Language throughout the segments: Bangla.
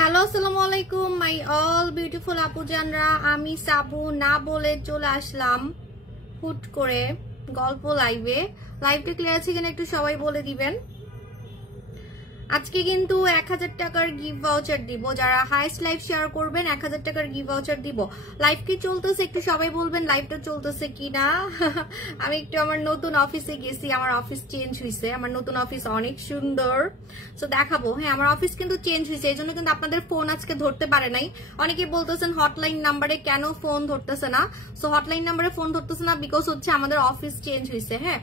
হ্যালো আসসালামু আলাইকুম মাই অল বিউটিফুল আপুজানরা, আমি সাবু না বলে চলে আসলাম হুট করে গল্প লাইভটা ক্লিয়ার আছে কিনা একটু সবাই বলে দিবেন। আজকে কিন্তু 1000 টাকার গিফট ভাউচার দিব, যারা হাইস্ট লাইভ শেয়ার করবেন 1000 টাকার গিফট ভাউচার দিব। লাইভ কি চলতেছে একটু সবাই বলবেন, লাইভটা চলতেছে কিনা। আমি একটু আমার নতুন অফিসে গেছি, আমার অফিস চেঞ্জ হয়েছে, আমার নতুন অফিস অনেক সুন্দর, সো দেখাবো। হ্যাঁ, আমার অফিস কিন্তু চেঞ্জ হয়েছে, এই জন্য কিন্তু আপনাদের ফোন আজকে ধরতে পারে নাই। অনেকে বলতেছেন হটলাইন নাম্বারে কেন ফোন ধরতেছে না, সো হটলাইন নাম্বারে ফোন ধরতেছে না বিকজ হচ্ছে আমাদের অফিস চেঞ্জ হয়েছে। হ্যাঁ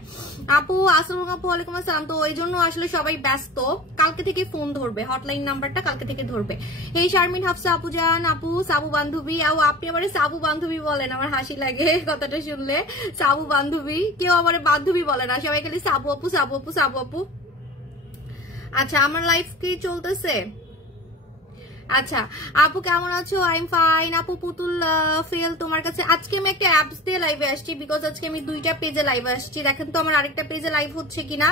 আপু, আসসালামু আপু, ওয়ালাইকুম আসসালাম। তো এই জন্য আসলে সবাই ব্যস্ত, কালকে থেকে ফোন ধরবে, হটলাইন নাম্বারটা কালকে থেকে ধরবে। এই শারমিন হাফসা আপু জান, আপু সাবু বান্ধবী, আপনি আবার সাবু বান্ধবী বলেন, আমার হাসি লাগে কথাটা শুনলে। সাবু বান্ধবী, কেউ আবার বান্ধবী বলে না, সবাই খালি সাবু আপু সাবু আপু সাবু আপু। আচ্ছা, আমার লাইফ কি চলতেছে? আচ্ছা আপু কেমন আছো? I am fine. আপু পুতুল ফেল তোমার কাছে। আজকে আমি একটা অ্যাপস দিয়ে লাইভে আসছি বিকজ আজকে আমি দুইটা পেজে লাইভে আসছি। দেখেন তো আমার আরেকটা পেজে লাইভ হচ্ছে কিনা।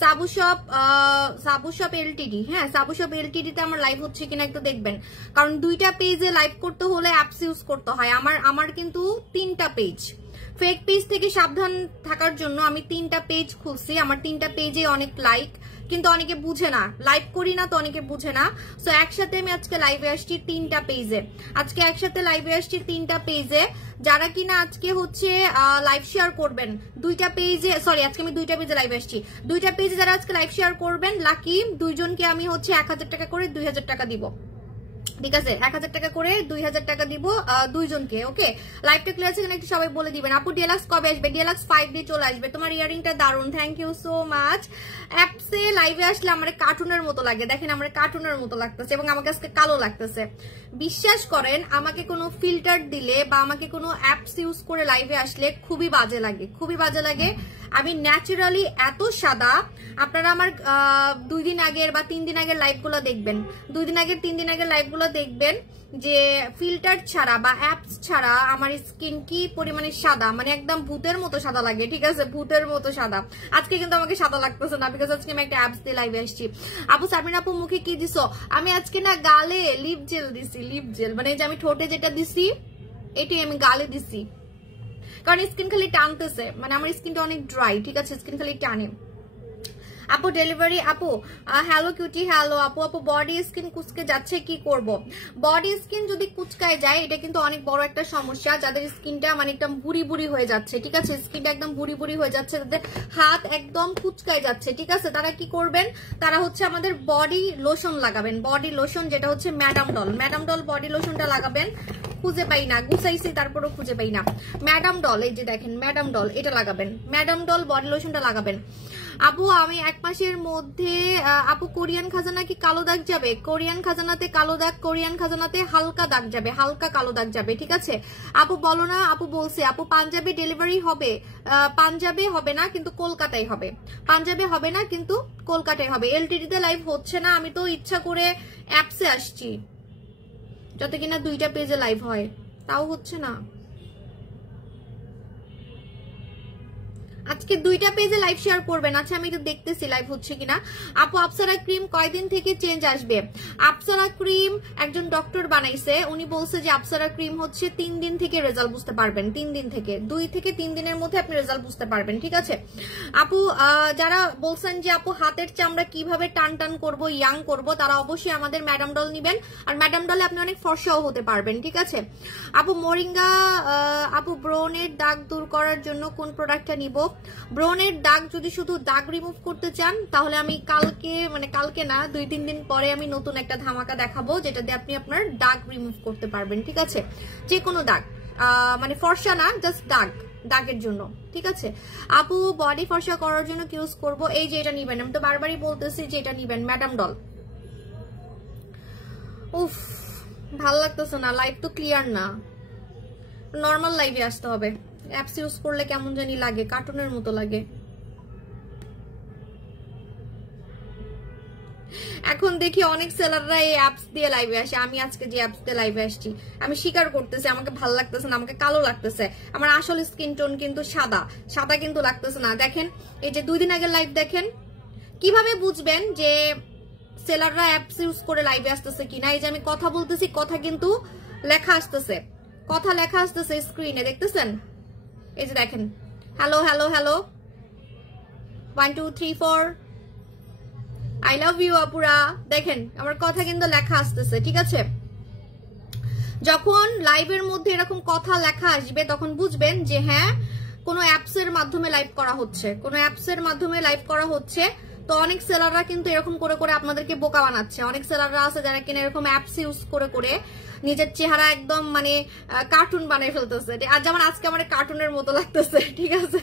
সাবু শপ এলটিডি, হ্যাঁ সাবু শপ এলটিডি তে আমার লাইভ হচ্ছে কিনা একটু দেখবেন, কারণ দুইটা পেজে লাইভ করতে হলে অ্যাপস ইউজ করতে হয়। আমার কিন্তু 3টা পেজ, ফেক পেজ থেকে সাবধান থাকার জন্য আমি 3টা পেজ খুলছি। আমার 3টা পেজে অনেক লাইক, কিন্তু অনেকে বুঝে না, লাইভ করি না তো অনেকে বুঝে না। সো একসাথে আমি আজকে লাইভে আসছি 3টা পেজে, আজকে একসাথে লাইভে আসছি 3টা পেজে। যারা কিনা আজকে হচ্ছে লাইভ শেয়ার করবেন দুইটা পেজে, সরি আজকে আমি 2টা পেজে লাইভে আসছি, 2টা পেজে যারা আজকে লাইভ শেয়ার করবেন লাকি দুইজনকে আমি হচ্ছে 1000 টাকা করে 2000 টাকা দিব। ঠিক আছে, 1000 টাকা করে 2000 টাকা দিব দুইজনকে। ওকে, লাইভটা ক্লিয়ার আছে কিনা একটু সবাই বলে দিবেন। আপু ডিএলএক্স কবে আসবে? ডিএলএক্স 5 ডে চলে আসবে। তোমার ইয়ারিংটা দারুন, থ্যাংক ইউ সো মাচ। অ্যাপসে লাইভে আসলে আমার কার্টুনের মতো লাগে, দেখেন আমার কার্টুনের মতো লাগতেছে এবং আমাকে আজকে কালো লাগতেছে। বিশ্বাস করেন, আমাকে কোনো ফিল্টার দিলে বা আমাকে কোনো অ্যাপস ইউজ করে লাইভে আসলে খুবই বাজে লাগে, খুবই বাজে লাগে। আমি ন্যাচারালি এত সাদা। আপনারা আমার 2 দিন আগের বা 3 দিন আগের লাইভগুলো দেখবেন, 2 দিন আগের 3 দিন আগের লাইভগুলো দেখবেন যে ফিল্টার ছাড়া বা অ্যাপস ছাড়া আমার স্কিন কি পরিমাণে সাদা, মানে একদম ভূতের মতো সাদা লাগে। ঠিক আছে, ভূতের মতো সাদা। আজকে কিন্তু আমাকে সাদা লাগতেছে না বিকজ আজকে আমি একটা অ্যাপস দিয়ে লাইভে আসছি। আপু সাবিন আপু মুখে কি দিছো? আমি আজকে না গালে লিপ জেল দিছি, লিপ জেল মানে যে আমি ঠোঁটে যেটা দিছি এটাই আমি গালে দিছি, কারণ স্কিন খালি টানতেছে, মানে আমার স্কিনটা অনেক ড্রাই। ঠিক আছে, স্কিন খালি টানে। আপু ডেলিভারি আপু, হ্যালো কিউটি হ্যালো আপু। আপু বডি স্কিন কুচকে যাচ্ছে, কি করব? বডি স্কিন যদি কুচকায় যায় এটা কিন্তু অনেক বড় একটা সমস্যা। যাদের স্কিনটা মানে একদম বুড়ি বুড়ি হয়ে যাচ্ছে, ঠিক আছে, স্কিনটা একদম বুড়ি বুড়ি হয়ে যাচ্ছে, তাদের হাত একদম কুচকায় যাচ্ছে, ঠিক আছে, তারা কি করবেন? তারা হচ্ছে আমাদের বডি লোশন লাগাবেন, বডি লোশন যেটা হচ্ছে ম্যাডাম ডল বডি লোশনটা লাগাবেন। খুঁজে পাই না, গুছাইছি তারপরও খুঁজে পাই না। ম্যাডাম ডল, এই যে দেখেন ম্যাডাম ডল, এটা লাগাবেন, ম্যাডাম ডল বডি লোশনটা লাগাবেন। আপু আমি 1 মাসের মধ্যে, আপু কোরিয়ান খাজানা কি কালো দাগ যাবে? কোরিয়ান খাজানাতে কালো দাগ, কোরিয়ান খাজানাতে হালকা দাগ যাবে, হালকা কালো দাগ যাবে। ঠিক আছে আপু, বলো না। আপু বলছে আপু পাঞ্জাবে ডেলিভারি হবে? পাঞ্জাবে হবে না কিন্তু কলকাতায় হবে, পাঞ্জাবে হবে না কিন্তু কলকাতায় হবে। এলটিডি তে লাইভ হচ্ছে না, আমি তো ইচ্ছা করে অ্যাপসে আসছি যাতে কিনা 2টা পেজে লাইভ হয়, তাও হচ্ছে না। আজকে 2টা পেজে লাইভ শেয়ার করবেন। আচ্ছা আমি একটু দেখতেছি লাইভ হচ্ছে কিনা। আপু আপ্সরা ক্রিম কয়দিন থেকে চেঞ্জ আসবে? আপ্সরা ক্রিম একজন ডক্টর বানাইছে, উনি বলছে যে আপ্সরা ক্রিম হচ্ছে 3 দিন থেকে রেজাল্ট বুঝতে পারবেন, 3 দিন থেকে, 2 থেকে 3 দিনের মধ্যে আপনি রেজাল্ট বুঝতে পারবেন। ঠিক আছে আপু, যারা বলছেন যে আপু হাতের চামড়া কিভাবে টান টান করবো, ইয়াং করবো, তারা অবশ্যই আমাদের ম্যাডাম ডল নিবেন, আর ম্যাডাম ডলে আপনি অনেক ফর্সাও হতে পারবেন। ঠিক আছে আপু মোরিঙ্গা, আপু ব্রনের দাগ দূর করার জন্য কোন প্রোডাক্টটা নিব? ব্রনের দাগ যদি শুধু দাগ রিমুভ করতে চান তাহলে আমি কালকে, মানে কালকে না 2-3 দিন পরে আমি নতুন একটা ধামাকা দেখাবো যেটা দিয়ে আপনি আপনার দাগ রিমুভ করতে পারবেন। ঠিক আছে, যে কোনো দাগ, মানে ফর্সা না, জাস্ট দাগের জন্য। ঠিক আছে আপু বডি ফর্সা করার জন্য কি ইউজ করবো? এই যে এটা নিবেন, আমি তো বারবারই বলতেছি যে এটা নিবেন, ম্যাডাম ডল। উফ ভালো লাগতেছে না, লাইভ তো ক্লিয়ার না, নর্মাল লাইভে আসতে হবে। অ্যাপস ইউজ করলে কেমন জানি লাগে, কার্টুনের মতো লাগে। এখন দেখি অনেক সেলাররা এই অ্যাপস দিয়ে লাইভে আসে, আমি আজকে যে অ্যাপস দিয়ে লাইভে আসছি আমি স্বীকার করতেছি আমাকে ভালো লাগতেছে না, আমাকে কালো লাগতেছে। আমার আসল স্কিন টোন কিন্তু সাদা, সাদা কিন্তু লাগতেছে না। দেখেন এই যে 2 দিন আগের লাইভ দেখেন। কিভাবে বুঝবেন যে সেলাররা অ্যাপস ইউজ করে লাইভে আসতেছে কিনা। এই যে আমি কথা বলতেছি, কথা কিন্তু লেখা আসতেছে, কথা লেখা আসতেছে স্ক্রিনে, দেখতেছেন? এই যে দেখেন, hello hello hello, 1 2 3 4, I love you আপুরা। দেখেন আমার কথা কিন্তু লেখা আসতেছে, ঠিক আছে? যখন লাইভের মধ্যে এরকম কথা লেখা আসবে তখন বুঝবেন যে হ্যাঁ কোনো অ্যাপসের মাধ্যমে লাইভ করা হচ্ছে, কোনো অ্যাপসের মাধ্যমে লাইভ করা হচ্ছে। তো অনেক সেলাররা কিন্তু এরকম করে করে আপনাদেরকে বোকা বানাচ্ছে। অনেক সেলাররা আছে যারা কিনা এরকম অ্যাপস ইউজ করে করে নিজের চেহারা একদম মানে কার্টুন বানিয়ে ফেলতেছে। আর যেমন আজকে আমার কার্টুনের মতো লাগতেছে, ঠিক আছে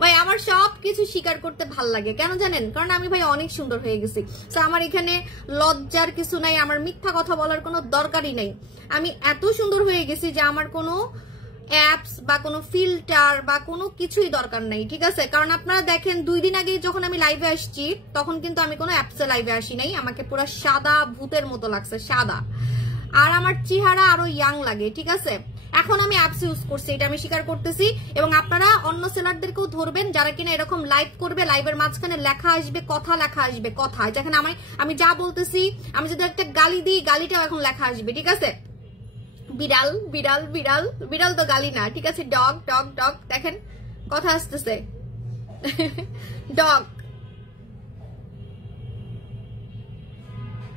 ভাই? আমার সবকিছু স্বীকার করতে ভাল লাগে, কেন জানেন? কারণ আমি ভাই অনেক সুন্দর হয়ে গেছি। তো আমার এখানে লজ্জার কিছু নাই, আমার মিথ্যা কথা বলার কোনো দরকারই নাই। আমি এত সুন্দর হয়ে গেছি যে আমার কোনো অ্যাপস বা কোনো ফিল্টার বা কোনো কিছুই দরকার নাই, ঠিক আছে? কারণ আপনারা দেখেন 2 দিন আগে যখন আমি লাইভে আসছি তখন কিন্তু আমি কোনো অ্যাপসে লাইভে আসি নাই। আমাকে পুরো সাদা ভূতের মতো লাগছে, সাদা, আর আমার চেহারা আরো ইয়াং লাগে, ঠিক আছে? এখন আমি অ্যাপস ইউজ করছি, এটা আমি স্বীকার করতেছি। এবং আপনারা অন্য সেলারদেরকেও ধরবেন যারা কিনা এরকম লাইভ করবে, লাইভের মাঝখানে লেখা আসবে, কথা লেখা আসবে, কথা। যেখানে আমি যা বলতেছি, আমি যদি একটা গালি দিই, গালিটাও এখন লেখা আসবে, ঠিক আছে? বিড়াল বিড়াল বিড়াল, বিড়াল তো গালি না, ঠিক আছে? ডগ ডগ ডগ, দেখেন কথা আসতেছে, ডগ,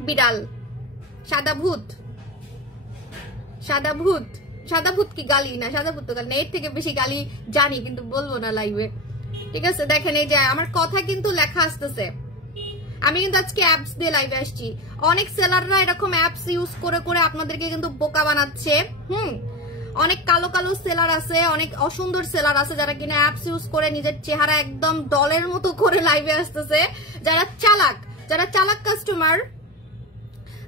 বিড়াল, সাদা ভূত, সাদা ভূত, সাদা ভূত কি গালি না? সাদা ভূত তো গালি না। এর থেকে বেশি গালি জানি কিন্তু বলবো না লাইভে, ঠিক আছে? দেখেন এই যে আমার কথা কিন্তু লেখা আসতেছে। আমি কিন্তু আজকে অ্যাপস দিয়ে লাইভে আসছি। অনেক সেলাররা এরকম অ্যাপস ইউজ করে করে আপনাদেরকে কিন্তু বোকা বানাচ্ছে। অনেক কালো কালো সেলার আছে, অনেক অসুন্দর সেলার আছে যারা কিনা অ্যাপস ইউজ করে নিজের চেহারা একদম ডলের মতো করে লাইভে আসতেছে। যারা চালাক কাস্টমার,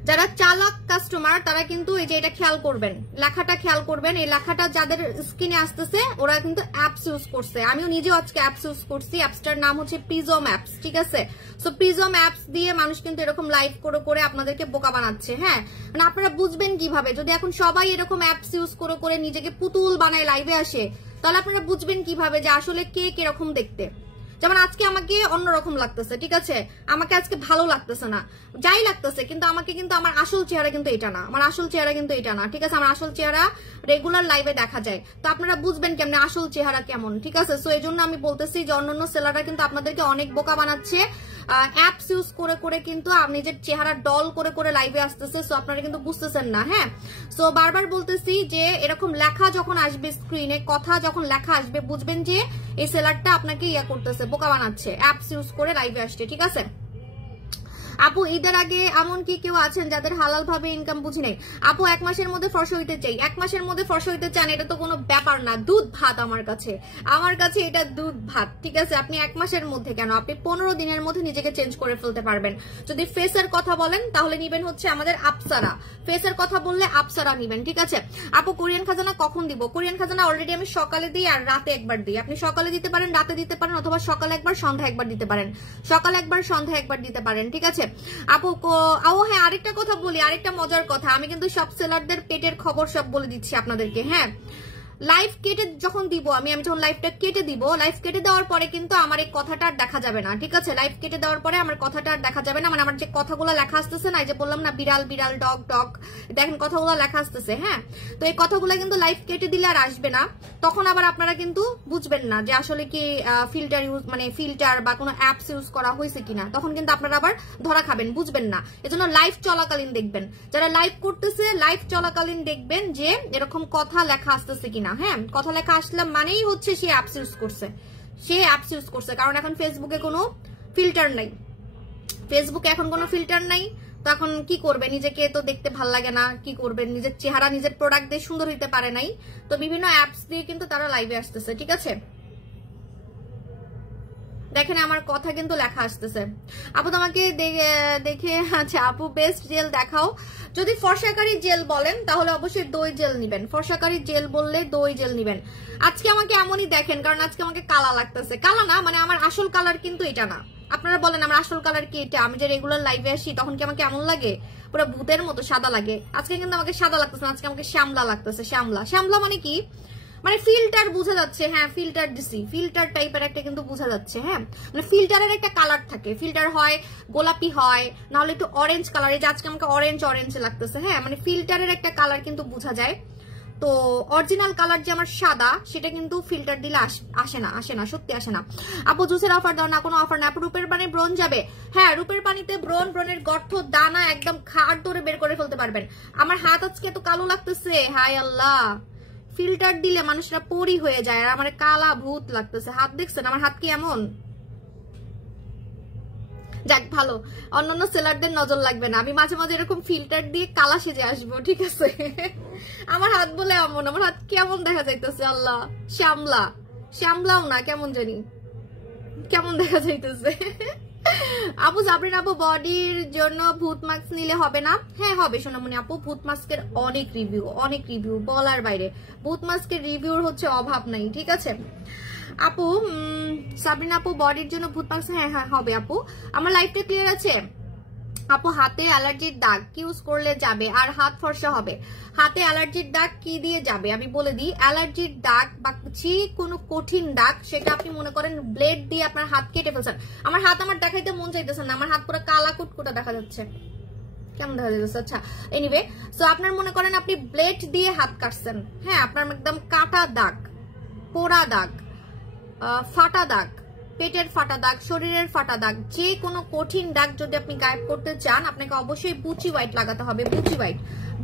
যারা চালাক কাস্টমার তারা কিন্তু এই যে এটা খেয়াল করবেন, লেখাটা খেয়াল করবেন। এই লেখাটা যাদের স্ক্রিনে আসতেছে ওরা কিন্তু অ্যাপস ইউজ করছে। আমিও নিজেও আজকে অ্যাপস ইউজ করছি। অ্যাপসটার নাম হচ্ছে প্রিজম অ্যাপস, ঠিক আছে? সো প্রিজম অ্যাপস দিয়ে মানুষ কিন্তু এরকম লাইভ করে করে আপনাদেরকে বোকা বানাচ্ছে। হ্যাঁ, মানে আপনারা বুঝবেন কিভাবে? যদি এখন সবাই এরকম অ্যাপস ইউজ করে করে নিজেকে পুতুল বানায় লাইভে আসে, তাহলে আপনারা বুঝবেন কিভাবে যে আসলে কে কিরকম দেখতে। যেমন আজকে আমাকে অন্যরকম লাগতেছে, ঠিক আছে? আমাকে আজকে ভালো লাগতেছে না, যাই লাগতেছে, কিন্তু আমাকে কিন্তু আমার আসল চেহারা কিন্তু এটা না, আমার আসল চেহারা কিন্তু এটা না, ঠিক আছে? আমার আসল চেহারা রেগুলার লাইভে দেখা যায়। তো আপনারা বুঝবেন কেমনে আসল চেহারা কেমন, ঠিক আছে? সো এই জন্য আমি বলতেছি যে অন্যান্য সেলাররা কিন্তু আপনাদেরকে অনেক বোকা বানাচ্ছে। অ্যাপস ইউজ করে করে কিন্তু নিজের চেহারা ডল করে করে লাইভে আসতেছে। সো আপনারা কিন্তু বুঝতেছেন না। হ্যাঁ, সো বারবার বলতেছি যে এরকম লেখা যখন আসবে স্ক্রিনে, কথা যখন লেখা আসবে, বুঝবেন যে এই সেলারটা আপনাকে ইয়া করতেছে, বোকা বানাচ্ছে, অ্যাপস ইউজ করে লাইভে আসছে, ঠিক আছে? আপু ঈদের আগে এমন কি কেউ আছেন যাদের হালাল ভাবে ইনকাম বুঝি নাই? আপু 1 মাসের মধ্যে ফর্সা হইতে চাই। 1 মাসের মধ্যে ফর্সা হইতে চান, এটা তো কোনো ব্যাপার না, দুধ ভাত আমার কাছে এটা দুধ ভাত, ঠিক আছে? আপনি 1 মাসের মধ্যে কেন, আপনি 15 দিনের মধ্যে নিজেকে চেঞ্জ করে ফেলতে পারবেন। যদি ফেসের কথা বলেন তাহলে নিবেন হচ্ছে আমাদের আপসারা, ফেসের কথা বললে আপসারা নিবেন, ঠিক আছে? আপু কোরিয়ান খাজানা কখন দিব? কোরিয়ান খাজানা অলরেডি আমি সকালে দিই আর রাতে একবার দিই। আপনি সকালে দিতে পারেন, রাতে দিতে পারেন, অথবা সকালে একবার সন্ধ্যা একবার দিতে পারেন, সকালে একবার সন্ধ্যা একবার দিতে পারেন, ঠিক আছে? আপু হ্যাঁ, আরেকটা কথা বলি, আরেকটা মজার কথা, আমি কিন্তু সব সেলারদের পেটের খবর সব বলে দিচ্ছি আপনাদেরকে। হ্যাঁ, লাইভ কেটে যখন দিব আমি যখন লাইভটা কেটে দিব, লাইভ কেটে দেওয়ার পরে কিন্তু আমার এই কথাটা আর দেখা যাবে না, ঠিক আছে? লাইভ কেটে দেওয়ার পরে আমার কথাটা আর দেখা যাবে না, মানে আমার যে কথাগুলো লেখা আসতেছে না, এই যে বললাম না বিড়াল বিড়াল, ডগ ডগ, দেখেন কথাগুলো লেখা আসতেছে। হ্যাঁ, তো এই কথাগুলো কিন্তু লাইভ কেটে দিলে আর আসবে না। তখন আবার আপনারা কিন্তু বুঝবেন না যে আসলে কি ফিল্টার ইউজ, মানে ফিল্টার বা কোনো অ্যাপস ইউজ করা হয়েছে কিনা। তখন কিন্তু আপনারা আবার ধরা খাবেন, বুঝবেন না। এজন্য লাইভ চলাকালীন দেখবেন, যারা লাইভ করতেছে লাইভ চলাকালীন দেখবেন যে এরকম কথা লেখা আসতেছে কিনা। হ্যাঁ, কথা লেখা আসলাম মানেই হচ্ছে সে অ্যাপস ইউজ করছে, কারণ এখন ফেসবুকে কোনো ফিল্টার নাই, ফেসবুকে এখন কোনো ফিল্টার নাই। তো এখন কি করবে, নিজেকে তো দেখতে ভাল লাগে না, কি করবে, নিজের চেহারা নিজের প্রোডাক্ট দিয়ে সুন্দর হইতে পারে নাই, তো বিভিন্ন অ্যাপস দিয়ে কিন্তু তারা লাইভে আসতেছে, ঠিক আছে? দেখেন আমার কথা কিন্তু লেখা আসতেছে। আপু তোমাকে দেখে, আচ্ছা আপু বেস্ট জেল দেখাও। যদি ফর্সাকারী জেল বলেন তাহলে অবশ্যই দই জেল নিবেন, ফর্সাকারী জেল বললে দই জেল নিবেন। আজকে আমাকে এমনই দেখেন, কারণ আজকে আমাকে কালা লাগতেছে, কালা না মানে আমার আসল কালার কিন্তু এটা না। আপনারা বলেন আমার আসল কালার কি এটা? আমি যে রেগুলার লাইভে আসি তখন কি আমাকে এমন লাগে? পুরো ভূতের মতো সাদা লাগে। আজকে কিন্তু আমাকে সাদা লাগতেছে না, আজকে আমাকে শ্যামলা লাগতেছে। শ্যামলা মানে কি? মানে ফিল্টার বোঝা যাচ্ছে, হ্যাঁ ফিল্টার দিছি, ফিল্টার টাইপের একটা কিন্তু বোঝা যাচ্ছে। হ্যাঁ মানে ফিল্টারের একটা কালার থাকে, ফিল্টার হয় গোলাপি হয়, নাহলে একটু অরেঞ্জ কালার, এই যে আজকে আমাকে অরেঞ্জ অরেঞ্জ লাগতেছে। হ্যাঁ মানে ফিল্টারের একটা কালার কিন্তু বোঝা যায়। তো অরিজিনাল কালার যে আমার সাদা, সেটা কিন্তু ফিল্টার দিলে আসে না, সত্যি আসে না। আপু জুসের অফার দাও না, কোনো অফার না আপু। রূপের পানি ব্রণ যাবে? হ্যাঁ রূপের পানিতে ব্রণের গর্ত দানা একদম খাট ধরে বের করে ফেলতে পারবেন। আমার হাত আজকে এত কালো লাগতেছে, হায় আল্লাহ, ফিল্টার দিলে মানুষরা পরি হয়ে যায়, আর আমার কালা ভূত লাগতেছে। হাত দেখছেন আমার হাত কি এমন? যাক ভালো, অন্যান্য সেলারদের নজর লাগবে না, আমি মাঝে মাঝে এরকম ফিল্টার দিয়ে কালা সেজে আসবো, ঠিক আছে? আমার হাত বলে এমন, আমার হাত কেমন দেখা যাইতেছে আল্লাহ, শ্যামলাও না, কেমন জানি কেমন দেখা যাইতেছে। আপু জাবরিন আপু বডির জন্য ভূত মাস্ক নিলে হবে না? হ্যাঁ হবে সোনামণি আপু, ভূত মাস্কের অনেক রিভিউ বলার বাইরে, ভূত মাস্কের রিভিউর হচ্ছে অভাব নাই, ঠিক আছে আপু। সাবরিন আপু বডির জন্য ভূত মাস্ক, হ্যাঁ হ্যাঁ হবে আপু। আমার লাইফটা ক্লিয়ার আছে আপু? হাতে অ্যালার্জির দাগ কি ইউজ করলে যাবে আর হাত ফর্সা হবে? হাতে অ্যালার্জির দাগ কি দিয়ে যাবে আমি বলে দিই। অ্যালার্জির দাগ বা যে কোনো কঠিন দাগ, সেটা আপনি মনে করেন ব্লেড দিয়ে আপনার হাত কেটে ফেলছেন। আমার হাত আমার দেখাইতে মন চাইতেছে না, আমার হাত পুরো কালা কুটকুটা দেখা যাচ্ছে, কেমন দেখা যাচ্ছে? আচ্ছা এনিওয়ে, সো আপনার মনে করেন আপনি ব্লেড দিয়ে হাত কাটছেন, হ্যাঁ আপনার একদম কাটা দাগ, পোড়া দাগ, ফাটা দাগ, পেটের ফাটা দাগ, শরীরের ফাটা দাগ, যে কোনো কঠিন দাগ যদি আপনি গায়েব করতে চান, আপনাকে অবশ্যই বুচি হোয়াইট লাগাতে হবে।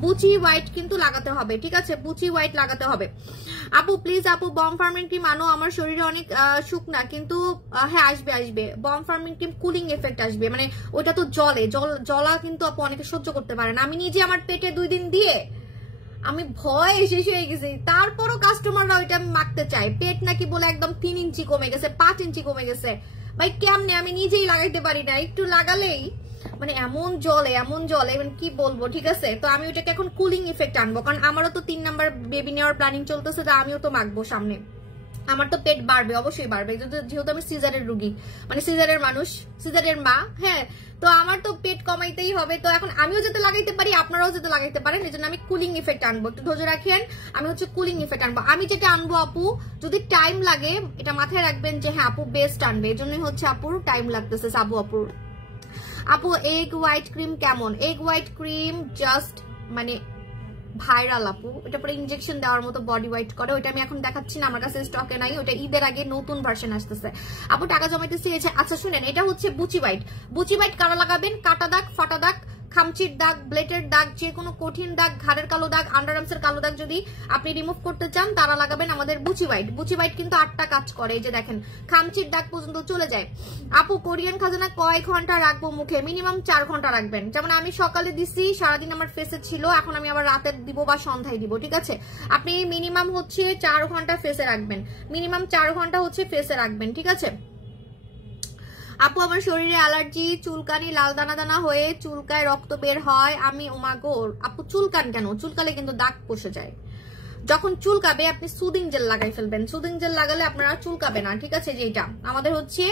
বুচি হোয়াইট কিন্তু লাগাতে হবে, ঠিক আছে? বুচি হোয়াইট লাগাতে হবে। আপু প্লিজ আপু বম ফার্মিং ক্রিম আনো, আমার শরীরে অনেক শুকনা কিন্তু। হ্যাঁ আসবে বম ফার্মিং ক্রিম, কুলিং এফেক্ট আসবে, মানে ওইটা তো জলা কিন্তু আপু অনেকে সহ্য করতে পারে না। আমি নিজে আমার পেটে 2 দিন দিয়ে আমি ভয় শেষ হয়ে গেছি, তারপরও কাস্টমাররা ওইটা আমি মাখতে চাই। পেট নাকি বলে একদম 3 ইঞ্চি কমে গেছে, 5 ইঞ্চি কমে গেছে। ভাই কেমনে, আমি নিজেই লাগাইতে পারি না, একটু লাগালেই মানে এমন জলে মানে কি বলবো, ঠিক আছে? তো আমি ওইটাকে এখন কুলিং ইফেক্ট আনবো, কারণ আমারও তো 3 নাম্বার বেবি নেওয়ার প্ল্যানিং চলতেছে, তো আমিও তো মাখবো সামনে। আমার তো পেট বাড়বে, অবশ্যই বাড়বে, যেহেতু আমি সিজারের রুগী, মানে সিজারের মানুষ, সিজারের মা। হ্যাঁ তো আমার তো পেট কমাইতেই হবে, তো এখন আমিও যাতে লাগাইতে পারি, আপনারাও যাতে লাগাইতে পারেন, এই জন্য আমি কুলিং ইফেক্ট আনবো। একটু ধৈর্য রাখেন, আমি হচ্ছে কুলিং ইফেক্ট আনবো। আমি যেটা আনবো আপু, যদি টাইম লাগে এটা মাথায় রাখবেন যে হ্যাঁ আপু বেস্ট আনবে, এই জন্যই হচ্ছে আপুর টাইম লাগতেছে। আপু এগ হোয়াইট ক্রিম কেমন? এগ হোয়াইট ক্রিম জাস্ট মানে ভাইরাল আপু, এটা পরে ইনজেকশন দেওয়ার মতো বডি হোয়াইট করে, ওইটা আমি এখন দেখাচ্ছি না, আমার কাছে স্টকে নাই, ওটা ঈদের আগে নতুন ভার্সন আসতেছে। আপু টাকা জমাইতেছি। আচ্ছা শুনেন, এটা হচ্ছে বুচি হোয়াইট কারা লাগাবেন? কাটা দাগ, ফাটা দাগ, খামচির দাগ, ব্লেটের দাগ, যে কোনো কঠিন দাগ, ঘাড়ের কালো দাগ, আন্ডারআর্মসের কালো দাগ যদি আপনি রিমুভ করতে চান, তারা লাগাবেন আমাদের বুচি হোয়াইট কিন্তু 8টা কাজ করে, এই যে দেখেন খামচির দাগ পর্যন্ত চলে যায়। আপু কোরিয়ান খাজানা কয় ঘন্টা রাখবো মুখে? মিনিমাম 4 ঘন্টা রাখবেন। যেমন আমি সকালে দিছি, সারাদিন আমার ফেসে ছিল, এখন আমি আবার রাতে দিব বা সন্ধ্যায় দিব, ঠিক আছে? আপনি মিনিমাম হচ্ছে 4 ঘন্টা ফেসে রাখবেন, মিনিমাম 4 ঘন্টা হচ্ছে ফেসে রাখবেন, ঠিক আছে? আপু আমার শরীরে অ্যালার্জি, চুলকানি, লাল দানা দানা হয়ে চুলকায়, রক্ত বের হয়। আমি ওমাগো আপু চুলকান কেন? চুলকালে কিন্তু দাগ বসে যায়। যখন চুলকাবে আপনি সুদিং জেল লাগাই ফেলবেন, সুদিং জেল লাগালে আপনারা চুলকাবে না, ঠিক আছে? যেটা আমাদের হচ্ছে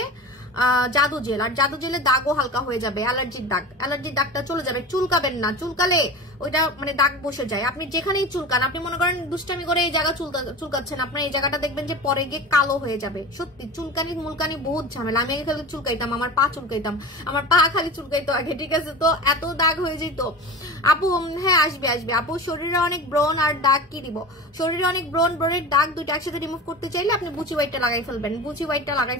জাদু জেল, আর জাদু জেলে দাগও হালকা হয়ে যাবে, অ্যালার্জির দাগটা চলে যাবে। চুলকাবেন না, চুলকালে ওইটা মানে দাগ বসে যায়। আপনি যেখানেই চুলকান, আপনি মনে করেন দুষ্টামি করে এই জায়গা চুলকাচ্ছেন, আপনার এই জায়গাটা দেখবেন যে পরে গিয়ে কালো হয়ে যাবে। সত্যি চুলকানি মুলকানি বহুত ঝামেলা। আমি আগে খালি চুলকাইতাম, আমার পা চুলকাইতাম, আমার পা খালি চুলকাইতো আগে, ঠিক আছে? তো এত দাগ হয়ে যেত। আপু হ্যাঁ আসবে আপু। শরীরে অনেক ব্রণ আর দাগ কি দিব? শরীরে অনেক ব্রণের দাগ দুইটা একসাথে রিমুভ করতে চাইলে আপনি বুচি হোয়াইটটা লাগাই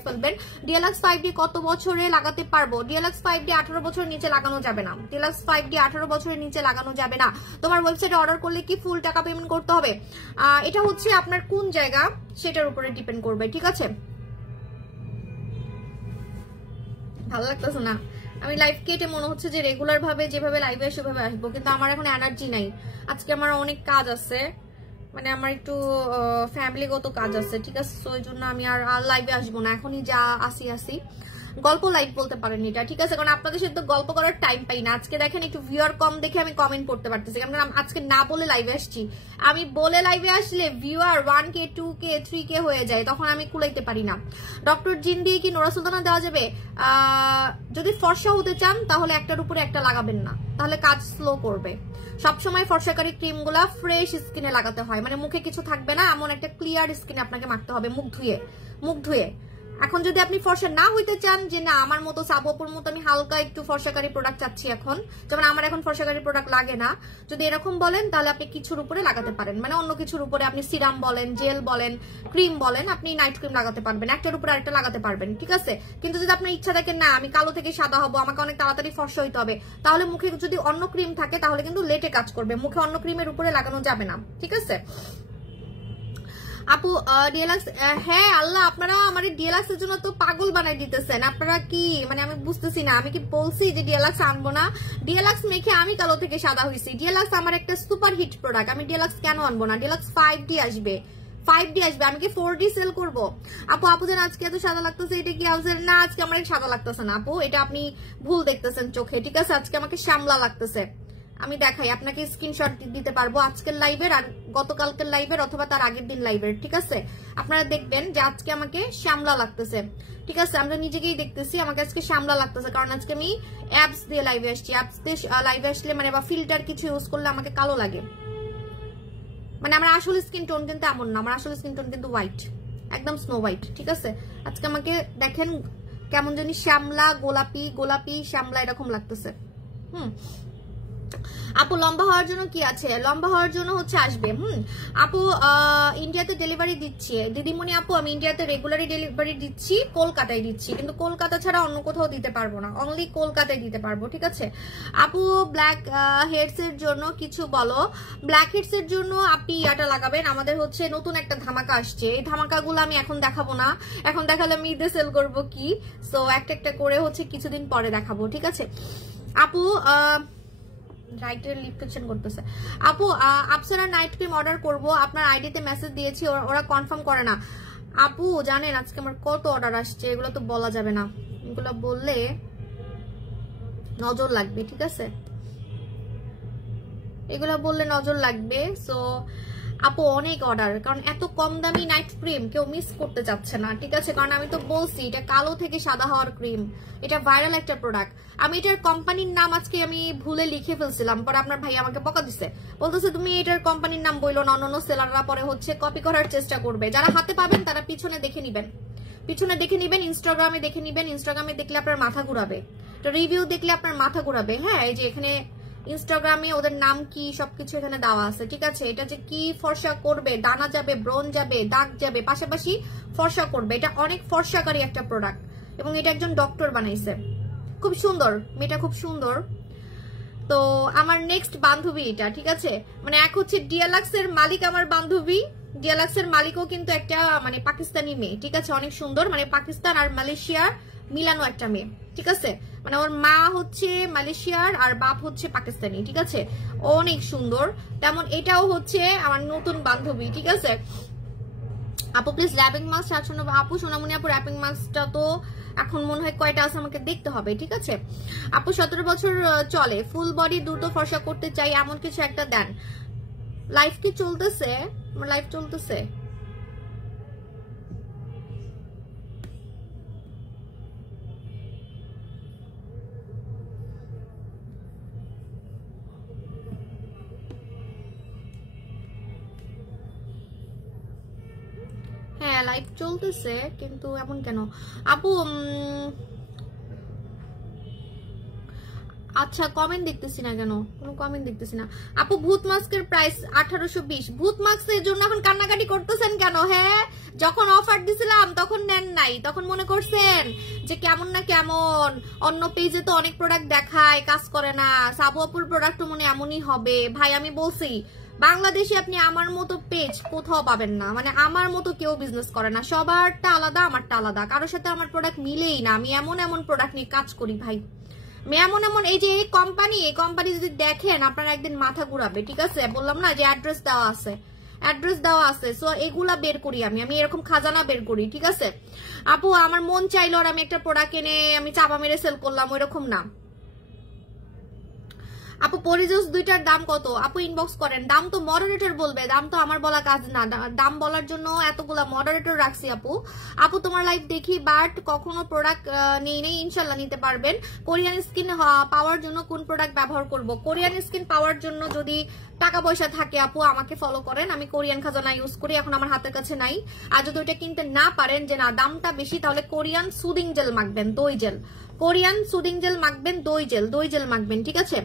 ফেলবেন। ডিএলএক্স 5D কত বছরে লাগাতে পারবো? ডিএলএক্স 5D 18 বছরের নিচে লাগানো যাবে না। ডিএলএক্স 5D 18 বছরের নিচে লাগানো যাবে না। তোমার ওয়েবসাইটে অর্ডার করলে কি ফুল টাকা পেমেন্ট করতে হবে? এটা হচ্ছে আপনার কোন জায়গা সেটার উপরে ডিপেন্ড করবে, ঠিক আছে? ভালো লাগতেছে না, আমি লাইভ কেটে মনে হচ্ছে যে রেগুলার ভাবে যেভাবে লাইভে সেভাবে আসবো, কিন্তু আমার এখন এনার্জি নাই। আজকে আমার অনেক কাজ আছে, মানে আমার একটু ফ্যামিলিগত কাজ আছে, ঠিক আছে? তো ওই জন্য আমি আর লাইভে আসবো না, এখনই যা আসি। গল্প লাইভ বলতে পারেন এটা, ঠিক আছে? কারণ আপনাদের সাথে তো গল্প করার টাইম পাই না। আজকে দেখেন একটু ভিউয়ার কম দেখে আমি কমেন্ট করতে পারতেছি, কারণ আজকে না বলে লাইভে আসছি। আমি বলে লাইভে আসলে ভিউয়ার 1K 2K 3K হয়ে যায়, তখন আমি কুলাইতে পারি না। ডক্টর জিন দিয়ে কি নোরা সুলতানা দেওয়া যাবে? যদি ফর্সা হতে চান তাহলে একটার উপরে একটা লাগাবেন না, তাহলে কাজ স্লো করবে। সবসময় ফর্সাকারী ক্রিম গুলা ফ্রেশ স্কিনে লাগাতে হয়, মানে মুখে কিছু থাকবে না এমন একটা ক্লিয়ার স্কিনে আপনাকে মাখতে হবে, মুখ ধুয়ে। এখন যদি আপনি ফর্সা না হইতে চান, যে না আমার মতো সাবুপুর মতো আমি হালকা একটু ফর্সাকারী প্রোডাক্ট চাচ্ছি এখন, যেমন আমার এখন ফর্সাকারী প্রোডাক্ট লাগে না, যদি এরকম বলেন তাহলে আপনি কিছুর উপরে লাগাতে পারেন, মানে অন্য কিছুর উপরে আপনি সিরাম বলেন, জেল বলেন, ক্রিম বলেন, আপনি নাইট ক্রিম লাগাতে পারবেন, একটার উপরে আরেকটা লাগাতে পারবেন, ঠিক আছে? কিন্তু যদি আপনার ইচ্ছা থাকে না আমি কালো থেকে সাদা হবো, আমাকে অনেক তাড়াতাড়ি ফর্সা হইতে হবে, তাহলে মুখে যদি অন্য ক্রিম থাকে তাহলে কিন্তু লেটে কাজ করবে, মুখে অন্য ক্রিমের উপরে লাগানো যাবে না, ঠিক আছে? আপু ডিএলএক্স, হ্যাঁ আল্লাহ আপনারা আমার ডিএলএক্স এর জন্য তো পাগল বানাই দিতেছেন। আপনারা কি মানে আমি বুঝতেছি না, আমি কি বলছি যে ডিএলএক্স আনবো না? ডিএলএক্স মেখে আমি কালো থেকে সাদা হয়েছি। ডিএলএক্স আমার একটা সুপার হিট প্রোডাক্ট, আমি ডিএলএক্স কেন আনবো না? ডিএলএক্স 5D আসবে, 5D আসবে, আমি কি 4D সেল করবো? আপু যেন আজকে এত সাদা লাগতেছে, এটা কি আনসার? না আজকে আমার সাদা লাগতেছে না আপু, এটা আপনি ভুল দেখতেছেন চোখে, ঠিক আছে? আজকে আমাকে শ্যামলা লাগতেছে। আমি দেখাই আপনাকে, স্ক্রিনশট দিতে পারবো আজকের লাইভের আর গতকালকের লাইভের অথবা তার আগের দিন লাইভের, ঠিক আছে? আপনারা দেখবেন যে আজকে আমাকে শ্যামলা লাগতেছে, ঠিক আছে? আমরা নিজেকেই দেখতেছি আমাকে আজকে শ্যামলা লাগতেছে, কারণ আজকে আমি অ্যাপস দিয়ে লাইভে আসছি। অ্যাপস দিয়ে লাইভে আসলে মানে বা ফিল্টার কিছু ইউজ করলে আমাকে কালো লাগে, মানে আমার আসল স্কিন টোন কিন্তু এমন না, আমার আসল স্কিন টোন কিন্তু হোয়াইট, একদম স্নো হোয়াইট, ঠিক আছে? আজকে আমাকে দেখেন কেমন জানি শ্যামলা, গোলাপি শ্যামলা এরকম লাগতেছে। আপু লম্বা হওয়ার জন্য কি আছে? লম্বা হওয়ার জন্য হচ্ছে আসবে আপু ইন্ডিয়াতে ডেলিভারি দিচ্ছি দিদিমণি। আপু আমি ইন্ডিয়াতে রেগুলারই ডেলিভারি দিচ্ছি, কলকাতায় দিচ্ছি, কিন্তু কলকাতা ছাড়া অন্য কোথাও দিতে পারবো না, অনলি কলকাতায় দিতে পারবো, ঠিক আছে? আপু ব্ল্যাক হেডস এর জন্য কিছু বলো। ব্ল্যাক হেডস এর জন্য আপনি ইয়াটা লাগাবেন, আমাদের হচ্ছে নতুন একটা ধামাকা আসছে, এই ধামাকাগুলো আমি এখন দেখাবো না, এখন দেখালে আমি ঈদে সেল করবো কি, সো একটা করে হচ্ছে কিছুদিন পরে দেখাবো, ঠিক আছে? আপু রাইটের লিপকেশন করতেছে। আপু আপসারা নাইট ক্রিম অর্ডার করব, আপনার আইডিতে মেসেজ দিয়েছি, ওরা কনফার্ম করে না। আপু জানেন আজকে আমার কত অর্ডার আসছে, এগুলো তো বলা যাবে না, এগুলো বললে নজর লাগবে, ঠিক আছে? এগুলো বললে নজর লাগবে। সো আপু অনেক অর্ডার, কারণ এত কম দামি নাইট ক্রিম কেউ মিস করতে চাচ্ছে না, ঠিক আছে? কারণ আমি তো বলছি এটা কালো থেকে সাদা হওয়ার ক্রিম, এটা ভাইরাল একটা প্রোডাক্ট। আমি এটার কোম্পানির নাম আজকে আমি ভুলে লিখে ফেলছিলাম, পরে আপনার ভাই আমাকে বকা দিছে, বলতেছে তুমি এটার কোম্পানির নাম বইলো না, অন্য সেলাররা পরে হচ্ছে কপি করার চেষ্টা করবে। যারা হাতে পাবেন তারা পিছনে দেখে নিবেন, ইনস্টাগ্রামে দেখে নিবেন, ইনস্টাগ্রামে দেখলে আপনার মাথা ঘুরাবে, রিভিউ দেখলে আপনার মাথা ঘুরাবে। হ্যাঁ এই যে এখানে ইনস্টাগ্রামে ওদের নাম কি সবকিছু এখানে দেওয়া আছে, ঠিক আছে? এটা যে কি ফর্সা করবে, দানা যাবে, ব্রণ যাবে, দাগ যাবে, পাশাপাশি ফর্সা করবে, এটা অনেক ফর্সাকারী একটা প্রোডাক্ট, এবং এটা একজন ডক্টর বানাইছে, খুব সুন্দর, মেয়েটা খুব সুন্দর। তো আমার নেক্সট বান্ধবী এটা, ঠিক আছে? মানে এক হচ্ছে ডিএলএক্স এর মালিক আমার বান্ধবী, ডিএলএক্স এর মালিকও কিন্তু একটা মানে পাকিস্তানি মেয়ে, ঠিক আছে? অনেক সুন্দর, মানে পাকিস্তান আর মালয়েশিয়ার মিলানো একটা মেয়ে, ঠিক আছে? মানে ওর মা হচ্ছে মালয়েশিয়ার আর বাপ হচ্ছে পাকিস্তানি, ঠিক আছে? অনেক সুন্দর। তেমন এটাও হচ্ছে আমার নতুন বান্ধবী, ঠিক আছে? আপু প্লিজ র্যাপিং মাস্ক 790। আপু সোনামণি আপু র্যাপিং মাস্কটা তো এখন মনে হয় কয়টা আছে আমাকে দেখতে হবে, ঠিক আছে? আপু 17 বছর চলে, ফুল বডি দ্রুত ফর্সা করতে চাই এমন কিছু একটা দেন। লাইফ কি চলতেছে? আমার লাইফ চলতেছে। হ্যাঁ লাইভ চলতেছে, কিন্তু এমন কেন আপু? আচ্ছা কমেন্ট দেখতেছি না কেন, কোনো কমেন্ট দেখতেছি না। আপু ভূত মাস্কের প্রাইস 1820। ভূত মাস্কের জন্য এখন কান্নাকাটি করতেছেন কেন? হ্যাঁ যখন অফার দিছিলাম তখন নেন নাই, তখন মনে করছেন যে কেমন না কেমন, অন্য পেজে তো অনেক প্রোডাক্ট দেখায় কাজ করে না, সাবু আপুর প্রোডাক্ট মনে এমনই হবে। ভাই আমি বলছি বাংলাদেশে আপনি আমার মতো পেজ কোথাও পাবেন না, মানে আমার মতো কেউ বিজনেস করে না, সবারটা আলাদা আমারটা আলাদা, কারোর সাথে আমার প্রোডাক্ট মিলেই না। আমি এমন প্রোডাক্ট নিয়ে কাজ করি ভাই, আমি এমন এই যে এই কোম্পানি যদি দেখেন আপনারা একদিন মাথা ঘুরাবে, ঠিক আছে? বললাম না যে অ্যাড্রেস দেওয়া আছে, অ্যাড্রেস দেওয়া আছে। সো এগুলা বের করি আমি এরকম খাজানা বের করি, ঠিক আছে আপু। আমার মন চাইলো আর আমি একটা প্রোডাক্ট এনে আমি চাপা মেরে সেল করলাম, ওইরকম না আপু। পরিজুস দুইটার দাম কত আপু? ইনবক্স করেন। দাম তো মডারেটর বলবে, দাম তো আমার বলা কাজ না। দাম বলার জন্য এতগুলা মডারেটর রাখছি আপু। আপু তোমার লাইভ দেখি বাট কখনো প্রোডাক্ট নেই, ইনশাল্লাহ নিতে পারবেন। কোরিয়ান স্কিন পাওয়ার জন্য কোন প্রোডাক্ট ব্যবহার করব? কোরিয়ান স্কিন পাওয়ার জন্য যদি টাকা পয়সা থাকে আপু আমাকে ফলো করেন, আমি কোরিয়ান খাজানা ইউজ করি, এখন আমার হাতের কাছে নাই। আর যদি ওইটা কিনতে না পারেন যে না দামটা বেশি, তাহলে কোরিয়ান সুদিং জেল মাখবেন, দই জেল। কোরিয়ান সুদিং জেল মাখবেন, দই জেল মাখবেন, ঠিক আছে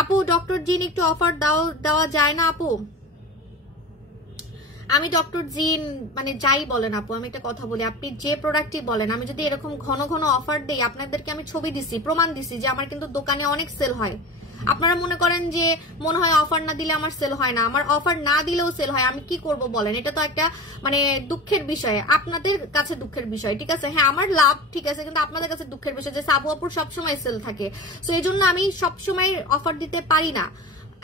আপু। ডক্টর জিন একটু অফার দেওয়া যায় না আপু? আমি ডক্টর জিন মানে যাই বলেন আপু, আমি একটা কথা বলি, আপনি যে প্রোডাক্টই বলেন, আমি যদি এরকম ঘন ঘন অফার দেই, আপনাদেরকে আমি ছবি দিছি, প্রমাণ দিছি যে আমার কিন্তু দোকানে অনেক সেল হয়। আপনারা মনে করেন যে মনে হয় অফার না দিলে আমার সেল হয় না, আমার অফার না দিলেও সেল হয়। আমি কি করব বলেন? এটা তো একটা মানে দুঃখের বিষয়, আপনাদের কাছে দুঃখের বিষয়, ঠিক আছে। হ্যাঁ আমার লাভ ঠিক আছে, কিন্তু আপনাদের কাছে দুঃখের বিষয় যে সাবু আপুর সবসময় সেল থাকে। সো এই জন্য আমি সবসময় অফার দিতে পারি না।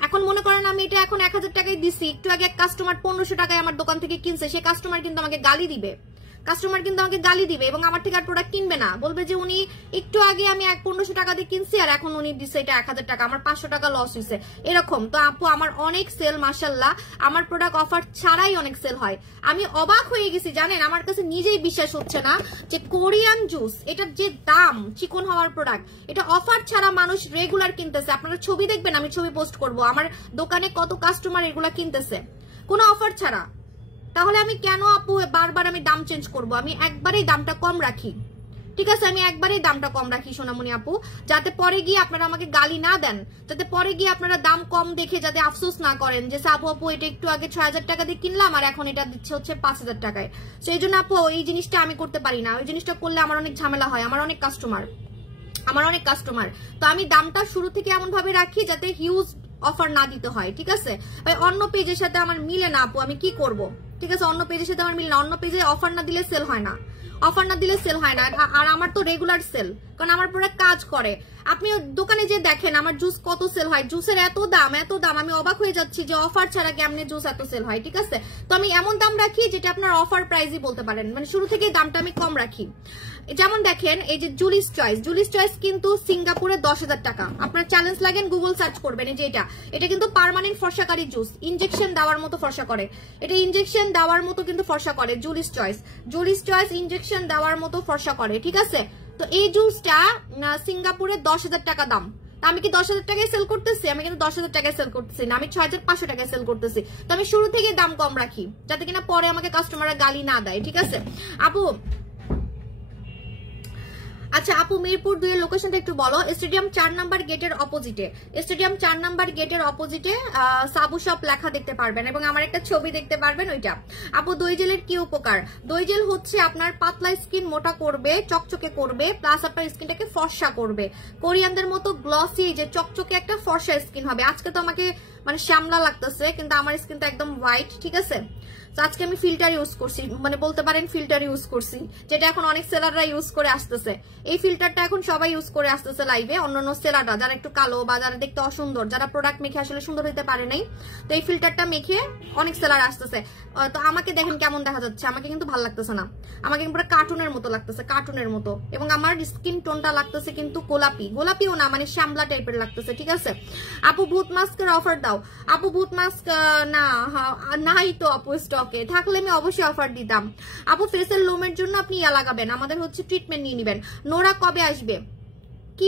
এখন মনে করেন আমি এটা এখন 1000 টাকায় দিছি, একটু আগে এক কাস্টমার 1500 টাকায় আমার দোকান থেকে কিনছে, সে কাস্টমার কিন্তু আমাকে গালি দিবে, এবং আমার থেকে আর প্রোডাক্ট কিনবে না, বলবে যে উনি একটু আগে আমি 1500 টাকা দিয়ে কিনছি আর এখন উনি দিচ্ছে এটা 1000 টাকা, আমার 500 টাকা লস হয়েছে, এরকম। তো আপু আমার অনেক সেল মাশাআল্লাহ, আমার প্রোডাক্ট অফার ছাড়াই অনেক সেল হয়। আমি অবাক হয়ে গেছি জানেন, আমার কাছে নিজেই বিশ্বাস হচ্ছে না যে কোরিয়ান জুস এটার যে দাম, চিকন হওয়ার প্রোডাক্ট, এটা অফার ছাড়া মানুষ রেগুলার কিনতেছে। আপনারা ছবি দেখবেন, আমি ছবি পোস্ট করব আমার দোকানে কত কাস্টমার এগুলা কিনতেছে কোনো অফার ছাড়া। তাহলে আমি কেন আপু বারবার আমি দাম চেঞ্জ করব? আমি একবারেই দামটা কম রাখি, ঠিক আছে, আমি একবারেই দামটা কম রাখি সোনামণি আপু, যাতে পরে গিয়ে আপনারা আমাকে গালি না দেন, যাতে পরে গিয়ে আপনারা দাম কম দেখে যাতে আফসোস না করেন যে সাবু আপু এটা একটু আগে 6000 টাকা দিয়ে কিনলাম আর এখন এটা দিচ্ছে হচ্ছে 5000 টাকায়। সেই জন্য আপু এই জিনিসটা আমি করতে পারি না, ওই জিনিসটা করলে আমার অনেক ঝামেলা হয়, আমার অনেক কাস্টমার। তো আমি দামটা শুরু থেকে এমন ভাবে রাখি যাতে হিউজ অফার না দিতে হয়, ঠিক আছে ভাই। অন্য পেজের সাথে আমার মিলে না আপু, আমি কি করব? ঠিক আছে, অন্য পেজের সাথে আমার মিলে না, অন্য পেজে অফার না দিলে সেল হয় না, আর আমার তো রেগুলার সেল, কারণ আমার প্রোডাক্ট কাজ করে। আপনি দোকানে যে দেখেন আমার জুস কত সেল হয়, জুসের এত দাম, আমি অবাক হয়ে যাচ্ছি যে অফার ছাড়া কেমনে জুস এত সেল হয়, ঠিক আছে। তো আমি এমন দাম রাখি যেটা আপনার অফার প্রাইসই বলতে পারেন, মানে শুরু থেকে দামটা আমি কম রাখি। যেমন দেখেন এই যে জুলিস চয়েস কিন্তু সিঙ্গাপুরে 10,000 টাকা। আপনার চ্যালেঞ্জ লাগেন গুগল সার্চ করবেন, এই যে এটা কিন্তু পার্মানেন্ট ফর্সাকারী জুস, ইনজেকশন দেওয়ার মতো ফর্সা করে, এটা ইনজেকশন দেওয়ার মতো কিন্তু ফর্সা করে। জুলিস চয়েস ইনজেকশন দেওয়ার মতো ফর্সা করে, ঠিক আছে। তো এই জুসটা সিঙ্গাপুরে 10,000 টাকা দাম। আমি কি 10,000 টাকায় সেল করতেছি? আমি কিন্তু 10,000 টাকায় সেল করতেছি না, আমি 6,500 টাকায় সেল করতেছি। তো আমি শুরু থেকে দাম কম রাখি যাতে কিনা পরে আমাকে কাস্টমাররা গালি না দেয়, ঠিক আছে আপু। আচ্ছা আপু মিরপুর 2 এর লোকেশনটা একটু বলো। স্টেডিয়াম 4 নাম্বার গেটের অপোজিটে সাবু শপ লেখা দেখতে পারবেন এবং আমার একটা ছবি দেখতে পারবেন ওইটা। আপু দই জেলের কি উপকার? দই জেল হচ্ছে আপনার পাতলা স্কিন মোটা করবে, চকচকে করবে, প্লাস আপনার স্কিনটাকে ফর্সা করবে, কোরিয়ানদের মতো গ্লসি যে চকচকে একটা ফর্সা স্কিন হবে। আজকে তো আমাকে মানে শ্যামলা লাগতেছে, কিন্তু আমার স্কিনটা একদম হোয়াইট, ঠিক আছে। আজকে আমি ফিল্টার ইউজ করছি, মানে বলতে পারেন ফিল্টার ইউজ করছি, যেটা এখন অনেক সেলাররা ইউজ করে আসতেছে। এই ফিল্টারটা এখন সবাই ইউজ করে আসতেছে লাইভে, অন্যান্য সেলাররা যারা একটু কালো বা যারা দেখতে অসুন্দর, যারা প্রোডাক্ট মেখে আসলে সুন্দর হইতে পারে নাই, তো এই ফিল্টারটা মেখে অনেক সেলার আসতেছে। তো আমাকে দেখেন কেমন দেখা যাচ্ছে, আমাকে কিন্তু ভালো লাগতেছে না, আমাকে পুরো কার্টুনের মতো লাগতেছে, এবং আমার স্কিন টোনটা লাগতেছে কিন্তু গোলাপিও না, মানে শ্যামলা টাইপের লাগতেছে, ঠিক আছে। আপু ভূত মাস্কের অফার দাও। আপু ভূত মাস্ক না নাই তো আপু, স্টকে থাকলে আমি অবশ্যই অফার দিতাম। আপু ফেসের লোমের জন্য আপনি ইয়া লাগাবেন, আমাদের হচ্ছে ট্রিটমেন্ট নিয়ে নিবেন। নোরা কবে আসবে? কি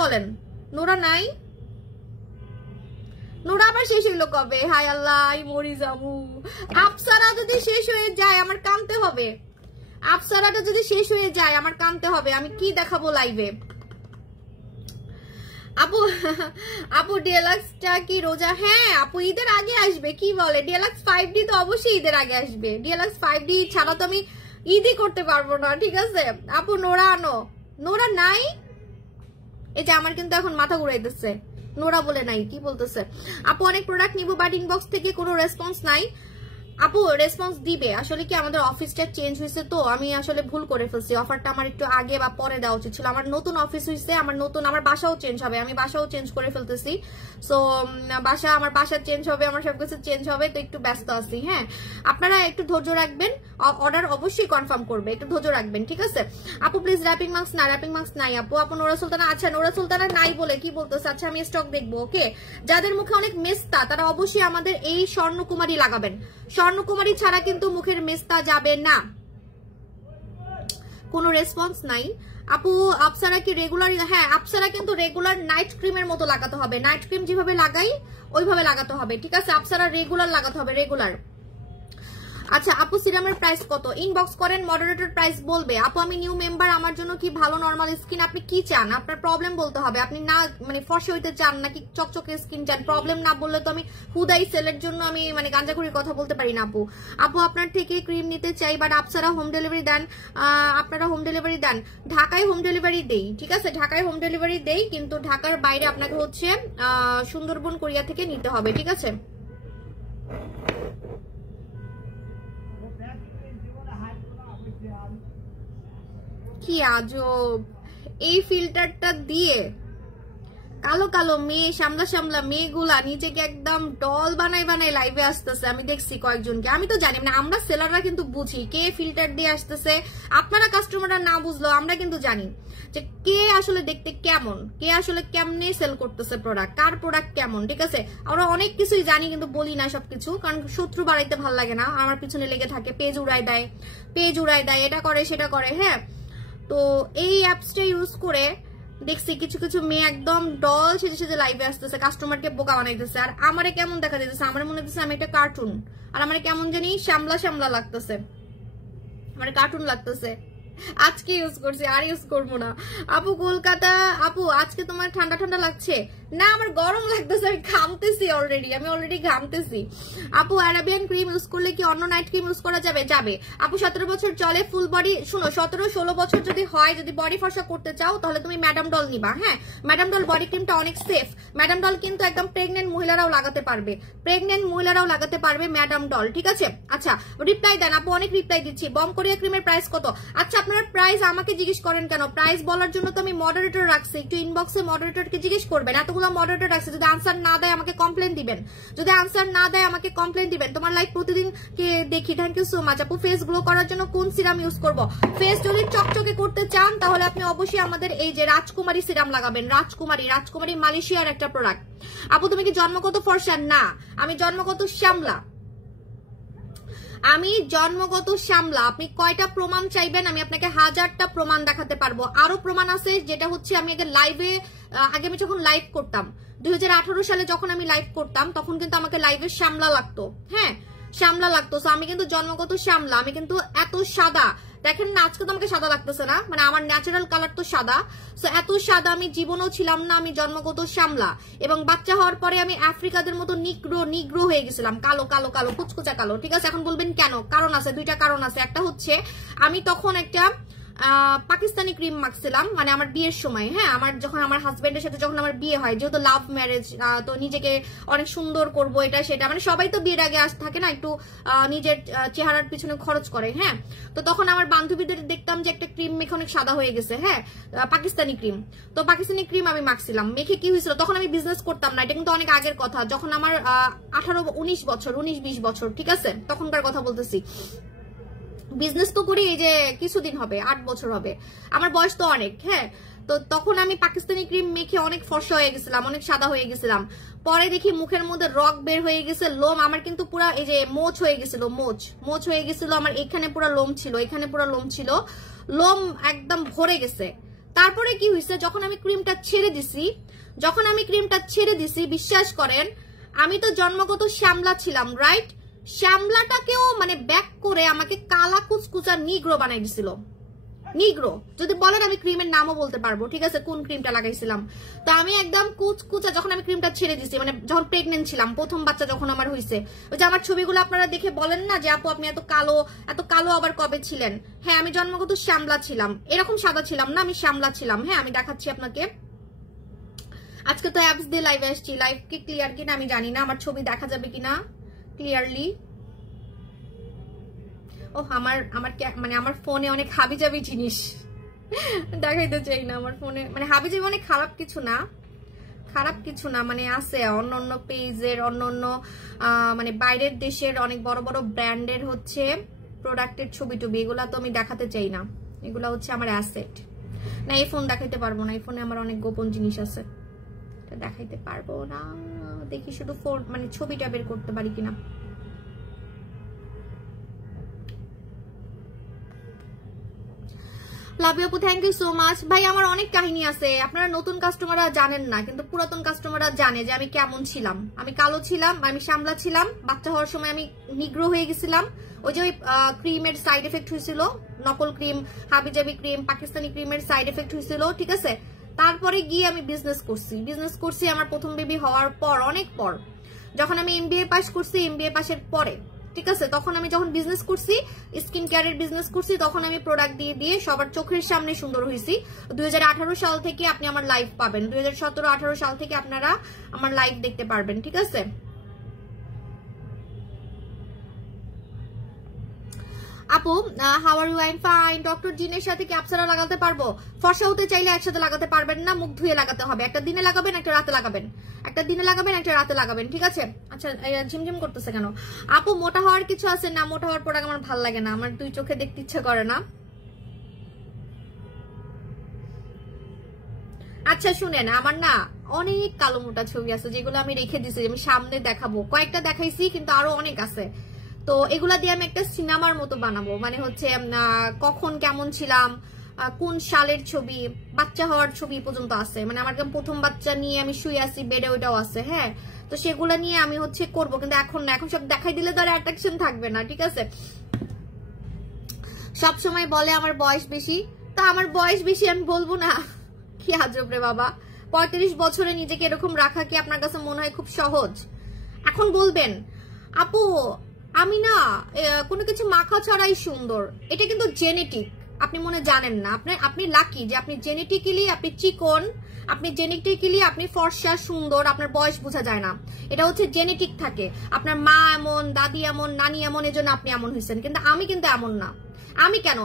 বলেন নোরা নাই? নোরা আবার শেষ হইলো কবে? হায় আল্লাহ মরি যাবো। আপসারা যদি শেষ হয়ে যায় আমার কাঁদতে হবে, আমি কি দেখাবো লাইভে? আপু ডিএলএক্সটা কি রোজা? হ্যাঁ আপু ঈদের আগে আসবে, কি বলে ডিএলএক্স 5D তো অবশ্যই ঈদের আগে আসবে, ডিএলএক্স 5D ছাড়া তো আমি ঈদই করতে পারবো না, ঠিক আছে আপু। নোরা আনো, নোরা নাই, এই যে আমার কিন্তু এখন মাথা ঘুরাইতেছে, নোরা বলে নাই, কি বলতেছে? আপু অনেক প্রোডাক্ট নিবো বাট ইনবক্স থেকে কোনো রেসপন্স নাই। আপু রেসপন্স দিবে, আসলে কি আমাদের অফিসটা চেঞ্জ হয়েছে তো আমি আসলে ভুল করে ফেলছি, অফারটা আমার একটু আগে বা পরে দেওয়া উচিত ছিল। আমার নতুন অফিস হয়েছে, আমার বাসাও চেঞ্জ হবে, আমি বাসাও চেঞ্জ করে ফেলতেছি। সো আমার বাসা চেঞ্জ হবে, আমার সবকিছু চেঞ্জ হবে, তো একটু ব্যস্ত আছি। হ্যাঁ, আপনারা একটু ধৈর্য রাখবেন, অর্ডার অবশ্যই কনফার্ম করবে, একটু ধৈর্য রাখবেন, ঠিক আছে? আপু প্লিজ র্যাপিং মাস্ক না, র্যাপিং মাস্ক নাই আপু। আপু নোরা সুলতানা, আচ্ছা নোরা সুলতানা নাই বলে কি বলতেছে? আচ্ছা আমি স্টক দেখবো। ওকে, যাদের মুখে অনেক মেস্তা তারা অবশ্যই আমাদের এই স্বর্ণকুমারী লাগাবেন। স্বর্ণকুমারী ছাড়া কিন্তু মুখের মেস্তা যাবে না। কোনো রেসপন্স নাই আপু। আপসারা কি রেগুলার? হ্যাঁ, আপসারা কিন্তু রেগুলার নাইট ক্রিমের মতো লাগাতে হবে, নাইট ক্রিম যেভাবে লাগাই ওইভাবে লাগাতে হবে, ঠিক আছে? আপসারা রেগুলার লাগাতে হবে, রেগুলার। আচ্ছা আপু সিরামের প্রাইস কত? ইনবক্স করেন, মডারেটর প্রাইস বলবে। আপু আমি নিউ মেম্বার, আমার জন্য কি ভালো নরমাল স্কিন? আপনি কি চান? আপনার প্রবলেম বলতে হবে, আপনি না মানে ফর্সা হইতে চান নাকি চকচকে স্কিন চান? প্রবলেম না বললে তো আমি হুদাই সেলের জন্য আমি মানে গাঁজাখুরির কথা বলতে পারি না আপু। আপু আপনার থেকে ক্রিম নিতে চাই, বাট আপসারা হোম ডেলিভারি দেন? আপনারা হোম ডেলিভারি দেন? ঢাকায় হোম ডেলিভারি দেই, ঠিক আছে, ঢাকায় হোম ডেলিভারি দেই, কিন্তু ঢাকার বাইরে আপনাকে হচ্ছে সুন্দরবন কোরিয়া থেকে নিতে হবে, ঠিক আছে? কি আজব এই ফিল্টারটা দিয়ে কালো কালো মেয়ে, সামলা সামলা মেয়েগুলা নিজেকে একদম ডল বানাই বানাই লাইভে আসতেছে। আমি দেখছি কয়েকজনকে, আমি তো জানি না, আমরা সেলাররা কিন্তু বুঝি কে ফিল্টার দিয়ে আসতেছে। আপনারা কাস্টমাররা না বুঝলো আমরা কিন্তু জানি যে কে আসলে দেখতে কেমন, কে আসলে কেমনে সেল করতেছে প্রোডাক্ট, কার প্রোডাক্ট কেমন, ঠিক আছে? আমরা অনেক কিছুই জানি কিন্তু বলি না সবকিছু, কারণ শত্রু বাড়াইতে ভাল লাগে না। আমার পিছনে লেগে থাকে, পেজ উড়াই দেয়, এটা করে সেটা করে। হ্যাঁ, তো এই অ্যাপসটা ইউজ করে দেখছি কিছু কিছু মেয়ে একদম ডল সেজে সেজে লাইভে আসতেছে, কাস্টমারকে বোকা বানাইতেছে। আর আমারে কেমন দেখা যেতেছে, আমার মনে হচ্ছে আমি একটা কার্টুন, আর আমার কেমন জানি শ্যামলা শ্যামলা লাগতেছে, আমার কার্টুন লাগতেছে। আজকে ইউজ করছি, আর ইউজ করবো না। আপু কলকাতা, আপু আজকে তোমার ঠান্ডা ঠান্ডা লাগছে? না আমার গরম লাগতেছে, আমি ঘামতেছি অলরেডি ঘামতেছি। আপু অ্যারাবিয়ান ক্রিম ইউজ করলে কি অন্য নাইট ক্রিম ইউজ করা যাবে? যাবে আপু। 17 বছর চলে ফুল বডি, শুনো 17-16 বছর যদি হয়, যদি বডি ফর্সা করতে চাও তাহলে তুমি ম্যাডাম ডল নিবা। হ্যাঁ, ম্যাডাম ডল বডি ক্রিমটা অনেক সেফ। ম্যাডাম ডল কিন্তু একদম প্রেগনেন্ট মহিলারাও লাগাতে পারবে, ম্যাডাম ডল, ঠিক আছে? আচ্ছা রিপ্লাই দেন আপু, অনেক রিপ্লাই দিচ্ছি। বম কোরিয়া ক্রিমের প্রাইস কত? আচ্ছা আপনার প্রাইস আমাকে জিজ্ঞেস করেন কেন? প্রাইস বলার জন্য তো আমি মডারেটর রাখছি, একটু ইনবক্সে মডারেটরকে জিজ্ঞেস করবেন। এতগুলো মডারেটর রাখছে, যদি আনসার না দেয় আমাকে কমপ্লেন দিবেন, তোমার লাইভ প্রতিদিন কে দেখি। থ্যাংক ইউ সো মাচ আপু। ফেস গ্লো করার জন্য কোন সিরাম ইউজ করব? ফেস যদি চকচকে করতে চান তাহলে আপনি অবশ্যই আমাদের এই যে রাজকুমারী সিরাম লাগাবেন। রাজকুমারী মালয়েশিয়ার একটা প্রোডাক্ট। আপু তুমি কি জন্মগত ফর্সা? না, আমি জন্মগত শ্যামলা, আপনি কয়টা প্রমাণ চাইবেন? আমি আপনাকে 1000টা প্রমাণ দেখাতে পারবো। আরো প্রমাণ আছে, যেটা হচ্ছে আমি আগে আমি যখন লাইভ করতাম 2018 সালে, যখন আমি লাইভ করতাম তখন কিন্তু আমাকে লাইভে শ্যামলা লাগতো। হ্যাঁ, শ্যামলা লাগতো। আমি কিন্তু জন্মগত শ্যামলা, আমি কিন্তু এত সাদা দেখেন না, আজকে তো আমাকে সাদা লাগতেছে না, মানে আমার ন্যাচারাল কালার তো সাদা। সো এত সাদা আমি জীবনেও ছিলাম না, আমি জন্মগত শ্যামলা। এবং বাচ্চা হওয়ার পরে আমি আফ্রিকাদের মতো নিগ্রো হয়ে গেছিলাম, কালো কালো কালো কুচকুচা কালো, ঠিক আছে? এখন বলবেন কেন? কারণ আছে, দুইটা কারণ আছে। একটা হচ্ছে আমি তখন একটা পাকিস্তানি ক্রিম মাখছিলাম, মানে আমার বিয়ের সময়। হ্যাঁ, যখন আমার হাজবেন্ডের সাথে যখন আমার বিয়ে হয়, যেহেতু লাভ ম্যারেজ, তো নিজেকে অনেক সুন্দর করব, এটা সেটা, মানে সবাই তো বিয়ের আগে থাকে না একটু নিজের চেহারার পিছনে খরচ করে। হ্যাঁ, তো তখন আমার বান্ধবীদের দেখতাম যে একটা ক্রিম মেখে অনেক সাদা হয়ে গেছে। হ্যাঁ, পাকিস্তানি ক্রিম, তো পাকিস্তানি ক্রিম আমি মাখছিলাম। মেখে কি হয়েছিল, তখন আমি বিজনেস করতাম না, এটা কিন্তু অনেক আগের কথা, যখন আমার 19-20 বছর, ঠিক আছে? তখনকার কথা বলতেছি। বিজনেস তো করি এই যে কিছুদিন হবে, 8 বছর হবে, আমার বয়স তো অনেক। হ্যাঁ, তো তখন আমি পাকিস্তানি ক্রিম মেখে অনেক ফর্সা হয়ে গেছিলাম, অনেক সাদা হয়ে গেছিলাম। পরে দেখি মুখের মধ্যে রক বের হয়ে গেছে, লোম আমার কিন্তু পুরা এই যে মোচ হয়ে গেছিল, মোচ হয়ে গেছিল আমার। এখানে পুরা লোম ছিল, এখানে পুরা লোম ছিল, লোম একদম ভরে গেছে। তারপরে কি হয়েছে, যখন আমি ক্রিমটা ছেড়ে দিছি, বিশ্বাস করেন আমি তো জন্মগত শ্যামলা ছিলাম, রাইট? শ্যামলাটাকেও মানে ব্যাক করে আমাকে কালা কুচকুচা নিগ্রো বানাই দিছিল। নিগ্রো যদি বলেন আমি ক্রিমের নামও বলতে পারবো, ঠিক আছে, কোন ক্রিমটা লাগাইছিলাম। তো আমি একদম কুচকুচা, যখন আমি ক্রিমটা ছেড়ে দিছি, মানে যখন প্রেগনেন্ট ছিলাম, প্রথম বাচ্চা যখন আমার হয়েছে, ওই যে আমার ছবিগুলো আপনারা দেখে বলেন না যে আপু আপনি এত কালো আবার কবে ছিলেন? হ্যাঁ, আমি জন্মগত শ্যামলা ছিলাম, এরকম সাদা ছিলাম না, আমি শ্যামলা ছিলাম। হ্যাঁ, আমি দেখাচ্ছি আপনাকে। আজকে তো অ্যাপস দিয়ে লাইভে আসছি, লাইভ কি ক্লিয়ার কিনা আমি জানি না, আমার ছবি দেখা যাবে কিনা ক্লিয়ারলি। ও আমার মানে আমার ফোনে অনেক হাবিজাবি জিনিস দেখাইতে চাই না আমার ফোনে, মানে হাবিজাবি অনেক খারাপ কিছু না, মানে আছে অন্য পেজের অন্য মানে বাইরের দেশের অনেক বড় বড় ব্র্যান্ডের হচ্ছে প্রোডাক্টের ছবি টবি, এগুলা তো আমি দেখাতে চাই না, এগুলা হচ্ছে আমার অ্যাসেট না। এই ফোন দেখাইতে পারবো না, এই ফোনে আমার অনেক গোপন জিনিস আছে, এটা দেখাইতে পারবো না। দেখি শুধু ফোন মানে ছবিটা বের করতে পারি কিনা। লাভ ইউ আপু, থ্যাংক ইউ সো মাচ। ভাই আমার অনেক কাহিনী আছে, আপনারা নতুন কাস্টমাররা জানেন না, কিন্তু পুরাতন কাস্টমাররা জানে যে আমি কেমন ছিলাম। আমি কালো ছিলাম, আমি শ্যামলা ছিলাম, বাচ্চা হওয়ার সময় আমি নিগ্রো হয়ে গেছিলাম। ওই যে ওই ক্রিমের সাইড এফেক্ট হয়েছিল, নকল ক্রিম, হাবিজাবি ক্রিম, পাকিস্তানি ক্রিমের সাইড এফেক্ট হয়েছিল, ঠিক আছে। তারপরে গিয়ে আমি বিজনেস করছি আমার প্রথম বেবি হওয়ার পর, অনেক পর, যখন আমি MBA পাস করছি, MBA পাসের পরে, ঠিক আছে। তখন আমি যখন বিজনেস করছি, স্কিন কেয়ারের বিজনেস করছি, তখন আমি প্রোডাক্ট দিয়ে সবার চোখের সামনে সুন্দর হয়েছি। 2018 সাল থেকে আপনি আমার লাইভ পাবেন, 2017-18 সাল থেকে আপনারা আমার লাইভ দেখতে পারবেন, ঠিক আছে। আপু how are you? I am fine. Doctor জিনের সাথে কি আপসারা লাগাতে পারবো? ফর্সা হতে চাইলে একসাথে লাগাতে পারবেন না, মুখ ধুয়ে লাগাতে হবে। একটা দিনে লাগাবেন, একটা রাতে লাগাবেন, একটা দিনে লাগাবেন, একটা রাতে লাগাবেন, ঠিক আছে। আচ্ছা ঝিমঝিম করতেছে কেন? আপু মোটা হওয়ার কিছু আছে না? মোটা হওয়ার প্রোডাক্ট আমার ভালো লাগে না, আমার দুই চোখে দেখতে ইচ্ছা করে না। আচ্ছা শুনেন, আমার না অনেক কালো মোটা ছবি আছে যেগুলো আমি রেখে দিছি, আমি সামনে দেখাবো। কয়েকটা দেখাইছি, কিন্তু আরো অনেক আছে। তো এগুলা দিয়ে আমি একটা সিনেমার মতো বানাবো, মানে হচ্ছে কখন কেমন ছিলাম, কোন সালের ছবি, বাচ্চা হওয়ার ছবি পর্যন্ত আছে, মানে আমার প্রথম বাচ্চা নিয়ে আমি শুয়ে আছি বেডে, ওইটাও আছে। হ্যাঁ, তো সেগুলা নিয়ে আমি হচ্ছে করবো, কিন্তু এখন না, এখন সব দেখাই দিলে তো আর অ্যাট্রাকশন থাকবে না, ঠিক আছে। সব সময় বলে আমার বয়স বেশি, তা আমার বয়স বেশি আমি বলবো না? কি আজব রে বাবা, 35 বছরে নিজেকে এরকম রাখা কি আপনার কাছে মনে হয় খুব সহজ? এখন বলবেন আপু আমি না কোনো কিছু মাখা ছাড়াই সুন্দর, এটা কিন্তু জেনেটিক, আপনি মনে জানেন না। আপনি লাকি যে আপনি জেনেটিক্যালি আপনি চিকন, আপনি জেনেটিক্যালি আপনি ফর্সা সুন্দর, আপনার বয়স বোঝা যায় না, এটা হচ্ছে জেনেটিক থাকে। আপনার মা এমন, দাদি এমন, নানি এমন, এজন্য আপনি এমন হয়েছেন, কিন্তু আমি কিন্তু এমন না। আমি কেন,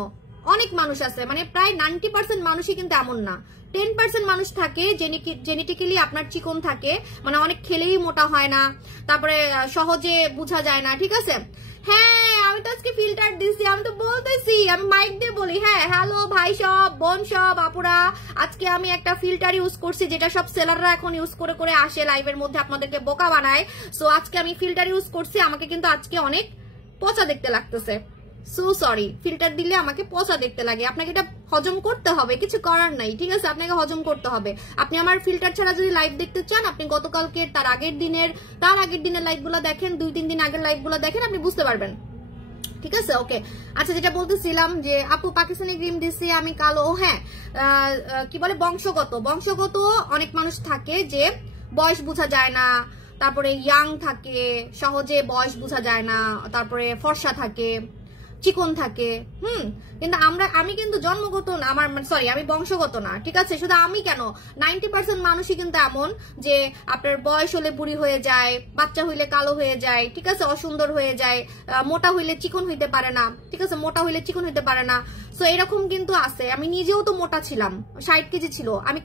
অনেক মানুষ আছে, মানে প্রায় 90% মানুষই কিন্তু এমন না। 10% মানুষ থাকে জেনেটিক্যালি আপনার চিকন থাকে, মানে অনেক খেলেই মোটা হয় না, তারপরে সহজে বোঝা যায় না, ঠিক আছে। হ্যাঁ আমি তো আজকে ফিল্টার দিছি, আমি তো বলতেছি, আমি মাইক দিয়ে বলি। হ্যাঁ হ্যালো ভাই সব, বোন সব, আপুরা, আজকে আমি একটা ফিল্টার ইউজ করছি, যেটা সব সেলাররা এখন ইউজ করে আসে লাইভের মধ্যে আপনাদেরকে বোকা বানায়। সো আজকে আমি ফিল্টার ইউজ করছি, আমাকে কিন্তু আজকে অনেক পচা দেখতে লাগতেছে। সো সরি, ফিল্টার দিলে আমাকে পচা দেখতে লাগে, আপনাকে এটা হজম করতে হবে, কিছু করার নাই, ঠিক আছে। আপনাকে হজম করতে হবে। আপনি আমার ফিল্টার ছাড়া যদি লাইভ দেখতে চান, আপনি গতকালকে তার আগের দিনের লাইভ গুলো দেখেন, 2-3 দিন আগের লাইভ গুলো দেখেন, আপনি বুঝতে পারবেন, ঠিক আছে। ওকে আচ্ছা, যেটা বলতেছিলাম যে আপু পাকিস্তানি ক্রিম দিছি, আমি কালো। হ্যাঁ কি বলে, বংশগত অনেক মানুষ থাকে যে বয়স বোঝা যায় না, তারপরে ইয়াং থাকে, সহজে বয়স বোঝা যায় না, তারপরে ফর্সা থাকে, চিকন থাকে। কিন্তু আমি কিন্তু জন্মগত না, আমার সরি আমি বংশগত না, ঠিক আছে। শুধু আমি কেন, 90% মানুষই কিন্তু এমন যে আপনার বয়স হলে বুড়ি হয়ে যায়, বাচ্চা হইলে কালো হয়ে যায়, ঠিক আছে, অসুন্দর হয়ে যায়, মোটা হইলে চিকন হইতে পারে না, ঠিক আছে, মোটা হইলে চিকন হইতে পারে না। সো এরকম কিন্তু আছে। আমি নিজেও তো মোটা ছিলাম, 60 কেজি ছিল, আমি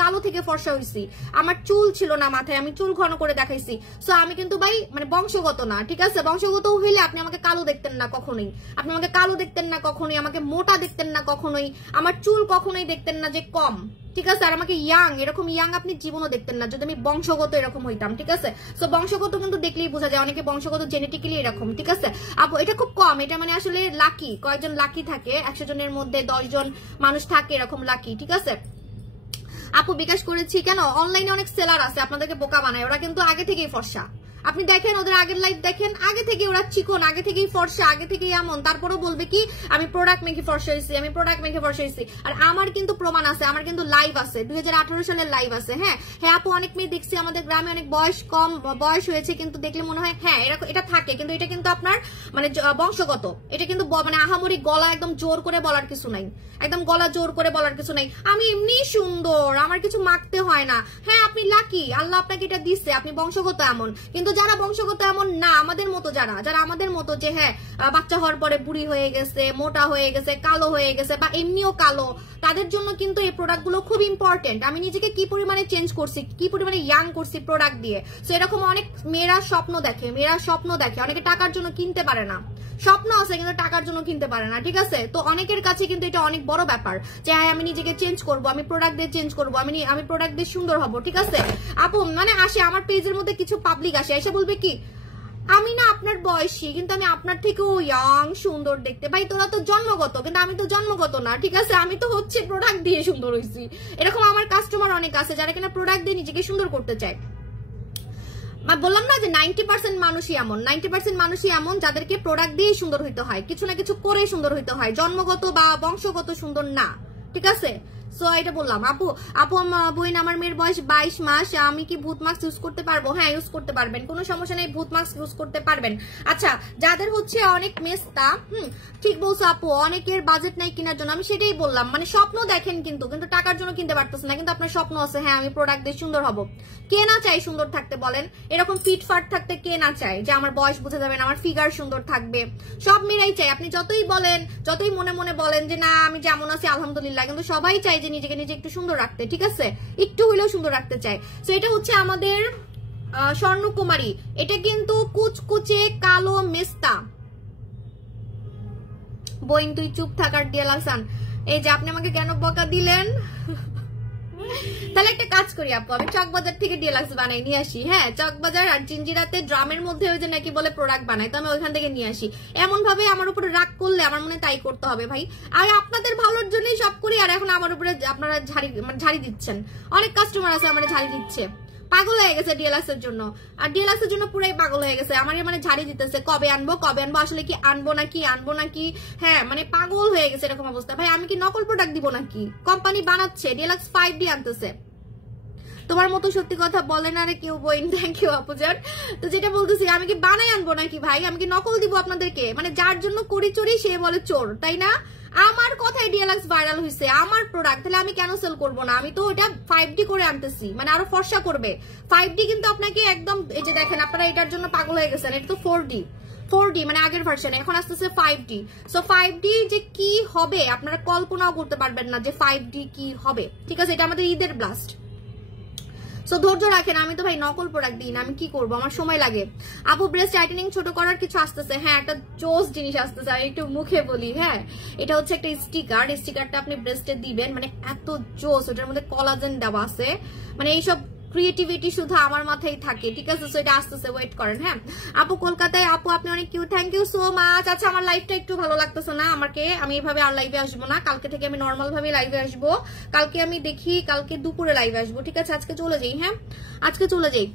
কালো থেকে ফর্সা হইছি, আমার চুল ছিল না মাথায়, আমি চুল ঘন করে দেখাইছি। সো আমি কিন্তু ভাই মানে বংশগত না, ঠিক আছে। বংশগত হইলে আপনি আমাকে কালো দেখতেন না কখনোই, আপনি আমাকে কালো দেখতেন না কখনোই, আমাকে মোটা দেখতেন না কখনোই, আমার চুল কখনোই দেখতেন না যে কম, ঠিক আছে। আর আমাকে এরকম ইয়াং আপনি জীবনও দেখতেন না যদি আমি বংশগত এরকম হইতাম, ঠিক আছে। সো বংশগত কিন্তু দেখলেই বোঝা যায়, অনেকে বংশগত জেনেটিক্যালি এরকম, ঠিক আছে। আপু এটা খুব কম, এটা মানে আসলে লাকি, কয়েকজন লাকি থাকে, 100 জনের মধ্যে 10 জন মানুষ থাকে এরকম লাকি, ঠিক আছে। আপু বিকাশ করেছি কেন, অনলাইনে অনেক সেলার আছে আপনাদেরকে বোকা বানায়, ওরা কিন্তু আগে থেকেই ফর্সা। আপনি দেখেন ওদের আগের লাইভ দেখেন, আগে থেকে ওরা চিকন, আগে থেকেই ফর্সা, আগে থেকেই এমন, তারপরেও বলবে কি আমি প্রোডাক্ট মেখে ফর্সা হয়েছি, আমি প্রোডাক্ট মেখে ফর্সা হয়েছি। আর আমার কিন্তু প্রমাণ আছে, আমার কিন্তু লাইভ আছে, 2018 সালের লাইভ আছে। হ্যাঁ আপু অনেক মেয়ে দেখছি আমাদের গ্রামে অনেক বয়স হয়েছে, কিন্তু দেখলে মনে হয় হ্যাঁ এটা থাকে, কিন্তু এটা কিন্তু আপনার মানে বংশগত, এটা কিন্তু মানে আহামরি গলা একদম জোর করে বলার কিছু নাই, একদম গলা জোর করে বলার কিছু নাই। আমি এমনি সুন্দর, আমার কিছু মাখতে হয় না। হ্যাঁ আপনি লাকি, আল্লাহ আপনাকে এটা দিচ্ছে, আপনি বংশগত এমন, কিন্তু কিন্তু যারা বংশগত এমন না, আমাদের মতো যারা আমাদের মতো যে হ্যাঁ বাচ্চা হওয়ার পরে বুড়ি হয়ে গেছে, মোটা হয়ে গেছে, কালো হয়ে গেছে বা এমনিও কালো, তাদের জন্য কিন্তু এই প্রোডাক্ট গুলো খুব ইম্পর্টেন্ট। আমি নিজেকে কি পরিমাণে চেঞ্জ করছি, কি পরিমাণে ইয়াং করছি প্রোডাক্ট দিয়ে। তো এরকম অনেক মেয়েরা স্বপ্ন দেখে, অনেকে টাকার জন্য কিনতে পারে না, স্বপ্ন আছে কিন্তু টাকার জন্য কিনতে পারে না, ঠিক আছে? তো অনেকের কাছে কিন্তু এটা অনেক বড় ব্যাপার যে আমি নিজেকে চেঞ্জ করব, আমি প্রোডাক্ট দিয়ে চেঞ্জ করব, আমি প্রোডাক্ট দিয়ে সুন্দর হব, ঠিক আছে? আপু মানে আসে আমার পেজের মধ্যে কিছু পাবলিক আসে, এসে বলবে কি আমি না আপনার বয়সী কিন্তু আমি আপনার থেকেও ইয়াং সুন্দর দেখতে। ভাই তোরা তো জন্মগত, কিন্তু আমি তো জন্মগত না, ঠিক আছে? আমি তো হচ্ছে প্রোডাক্ট দিয়ে সুন্দর হয়েছি। এরকম আমার কাস্টমার অনেক আছে যারা কিনা প্রোডাক্ট দিয়ে নিজেকে সুন্দর করতে চায়। বললাম না যে 90% মানুষই এমন যাদেরকে প্রোডাক্ট দিয়ে সুন্দর হইতে হয়, কিছু না কিছু করে সুন্দর হইতে হয়, জন্মগত বা বংশগত সুন্দর না, ঠিক আছে? সো এটা বললাম। আপু বোন আমার মেয়ের বয়স 22 মাস, আমি কি ভূত মাস্ক ইউজ করতে পারবো? হ্যাঁ ইউজ করতে পারবেন, কোনো সমস্যা নেই, ভূত মাস্ক ইউজ করতে পারবেন। আচ্ছা যাদের হচ্ছে অনেক মেস্তা, ঠিক বলছো আপু, অনেকের বাজেট নাই কেনার জন্য, আমি সেটাই বললাম, মানে স্বপ্ন দেখেন কিন্তু টাকার জন্য কিনতে পারতেছে না, কিন্তু আপনার স্বপ্ন আছে হ্যাঁ আমি প্রোডাক্ট দিয়ে সুন্দর হব। কে না চাই সুন্দর থাকতে বলেন? এরকম ফিটফাট থাকতে কে না চায় যে আমার বয়স বুঝে যাবেন, আমার ফিগার সুন্দর থাকবে, সব মেয়েরাই চাই। আপনি যতই বলেন, যতই মনে মনে বলেন যে না আমি যেমন আছি আলহামদুলিল্লাহ, কিন্তু সবাই চাই যে নিজেকে নিজে একটু সুন্দর রাখতে, ঠিক আছে? একটু হইলেও সুন্দর রাখতে চায়। তো এটা হচ্ছে আমাদের স্বর্ণকুমারী, এটা কিন্তু কুচকুচে কালো মেস্তা। বইন তুই চুপ থাকার ডিয়াল হাসান, এই যে আপনি আমাকে কেন বকা দিলেন? তাহলে একটা কাজ করি আপু, আমি চকবাজার থেকে ডিলাক্স বানাই নিয়ে আসি। হ্যাঁ চকবাজার আর জিঞ্জিরাতে ড্রামের মধ্যে ওই যে নাকি বলে প্রোডাক্ট বানাই, তো আমি ওইখান থেকে নিয়ে আসি। এমন ভাবে আমার উপরে রাগ করলে আমার মনে তাই করতে হবে ভাই। আর আপনাদের ভালোর জন্যই সব করি, আর এখন আমার উপরে আপনারা ঝাড়ি দিচ্ছেন। অনেক কাস্টমার আছে আমার ঝাড়ি দিচ্ছে, পাগল হয়ে গেছে ডিএলএক্স এর জন্য, আর ডিএলএক্স এর জন্য পুরাই পাগল হয়ে গেছে। আমার মানে ঝাড়ি দিতেছে কবে আনবো, আসলে কি আনবো নাকি, হ্যাঁ মানে পাগল হয়ে গেছে এরকম অবস্থা। ভাই আমি কি নকল প্রোডাক্ট দিব নাকি? কোম্পানি বানাচ্ছে, ডিএলএক্স 5D আনতেছে। তোমার মতো সত্যি কথা বলে না রে কেউ বইন। থ্যাংক ইউ আপুজান। তো যেটা বলতেছি, আমি কি বানাই আনবো নাকি ভাই? আমি কি নকল দিব আপনাদেরকে? মানে যার জন্য করি চোরি সে বলে চোর, তাই না? আমার কথায় ডিএলএক্স ভাইরাল হয়েছে, আমার প্রোডাক্ট, তাহলে আমি কেন সেল করবো না? আমি তো ওটা 5D করে আনতেছি, মানে আরো ফর্সা করবে। 5D কিন্তু আপনাকে একদম, এই যে দেখেন আপনারা এটার জন্য পাগল হয়ে গেছেন, এটা তো 4D মানে আগের ভার্সন, এখন আসতেছে 5D। সো 5D যে কি হবে আপনারা কল্পনাও করতে পারবেন না যে 5D কি হবে, ঠিক আছে? এটা আমাদের ঈদের ব্লাস্ট। সো ধৈর্য রাখেন, আমি তো ভাই নকল প্রোডাক্ট দিই না, আমি কি করবো, আমার সময় লাগে। আপু ব্রেস্ট টাইটেনিং ছোট করার কিছু আসতেছে? হ্যাঁ একটা জোস জিনিস আসতেছে, আমি একটু মুখে বলি। হ্যাঁ এটা হচ্ছে একটা স্টিকারটা আপনি ব্রেস্টে দিবেন, মানে এত জোস, ওটার মধ্যে কোলাজেন দেওয়া আছে, মানে এইসব ক্রিয়েটিভিটি শুধু আমার মাথায় থাকে, ঠিক আছে? সো এটা আসতেছে, ওয়েট করেন। হ্যাঁ আপু কলকাতায়, আপু আপনি অনেক cute, thank you so much. আচ্ছা আমার লাইফটা একটু ভালো লাগতেছে না আমাকে, আমি এইভাবে আর লাইভে আসবো না, কালকে থেকে আমি নর্মাল ভাবে লাইভে আসবো। কালকে আমি দেখি কালকে দুপুরে লাইভে আসবো, ঠিক আছে? আজকে চলে যাই, হ্যাঁ আজকে চলে যাই।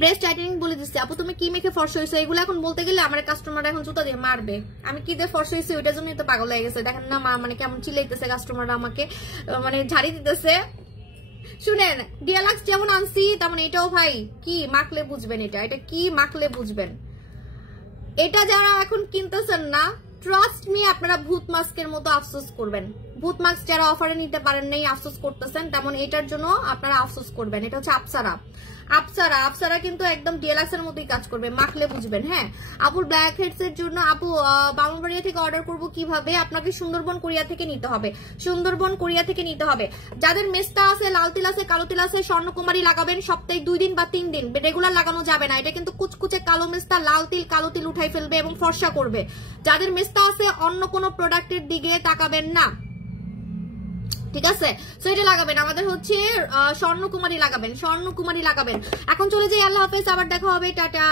ব্রেস্ট টাইটেনিং বলে দিচ্ছে। আপু তুমি কি মেখে ফর্সা হয়েছে? এগুলো এখন বলতে গেলে আমার কাস্টমার এখন জুতা দিয়ে মারবে। আমি কি দিয়ে ফর্সা হয়েছি ওইটার জন্যই তো পাগল হয়ে গেছে, দেখেন না মানে কেমন চিল্লাইতেছে কাস্টমাররা আমাকে, মানে ঝাড়ি দিতেছে। শুনেন ডিএলএক্স যেমন আনছি তেমন এটাও ভাই কি মাখলে বুঝবেন, এটা কি মাখলে বুঝবেন। এটা যারা এখন কিনতেছেন না, ট্রাস্ট মি আপনারা ভূত মাস্কের মতো আফসোস করবেন। ভূত মাস্ক যারা অফারে নিতে পারেন নাই আফসোস করতেছেন, তেমন এটার জন্য আপনারা আফসোস করবেন। এটা হচ্ছে আপসারা কিন্তু একদম ডিএলএক্স এর মতোই কাজ করবে, মাখলে বুঝবেন। হ্যাঁ আপুর ব্ল্যাক হেডস এর জন্য আপু বামুনবাড়িয়া থেকে অর্ডার করব কিভাবে? আপনাকে সুন্দরবন কোরিয়া থেকে নিতে হবে। যাদের মেস্তা আছে, লাল তিল আছে, কালো তিল আছে, স্বর্ণকুমারী লাগাবেন সপ্তাহে 2 দিন বা 3 দিন, রেগুলার লাগানো যাবে না। এটা কিন্তু কুচকুচে কালো মেস্তা, লাল তিল কালো তিল উঠাই ফেলবে এবং ফর্সা করবে। যাদের মেস্তা আছে অন্য কোনো প্রোডাক্টের দিকে তাকাবেন না, ঠিক আছে? সো এটা লাগাবেন, আমাদের হচ্ছে স্বর্ণকুমারী লাগাবেন। এখন চলে যাই, আল্লাহ হাফেজ, আবার দেখা হবে, টাটা।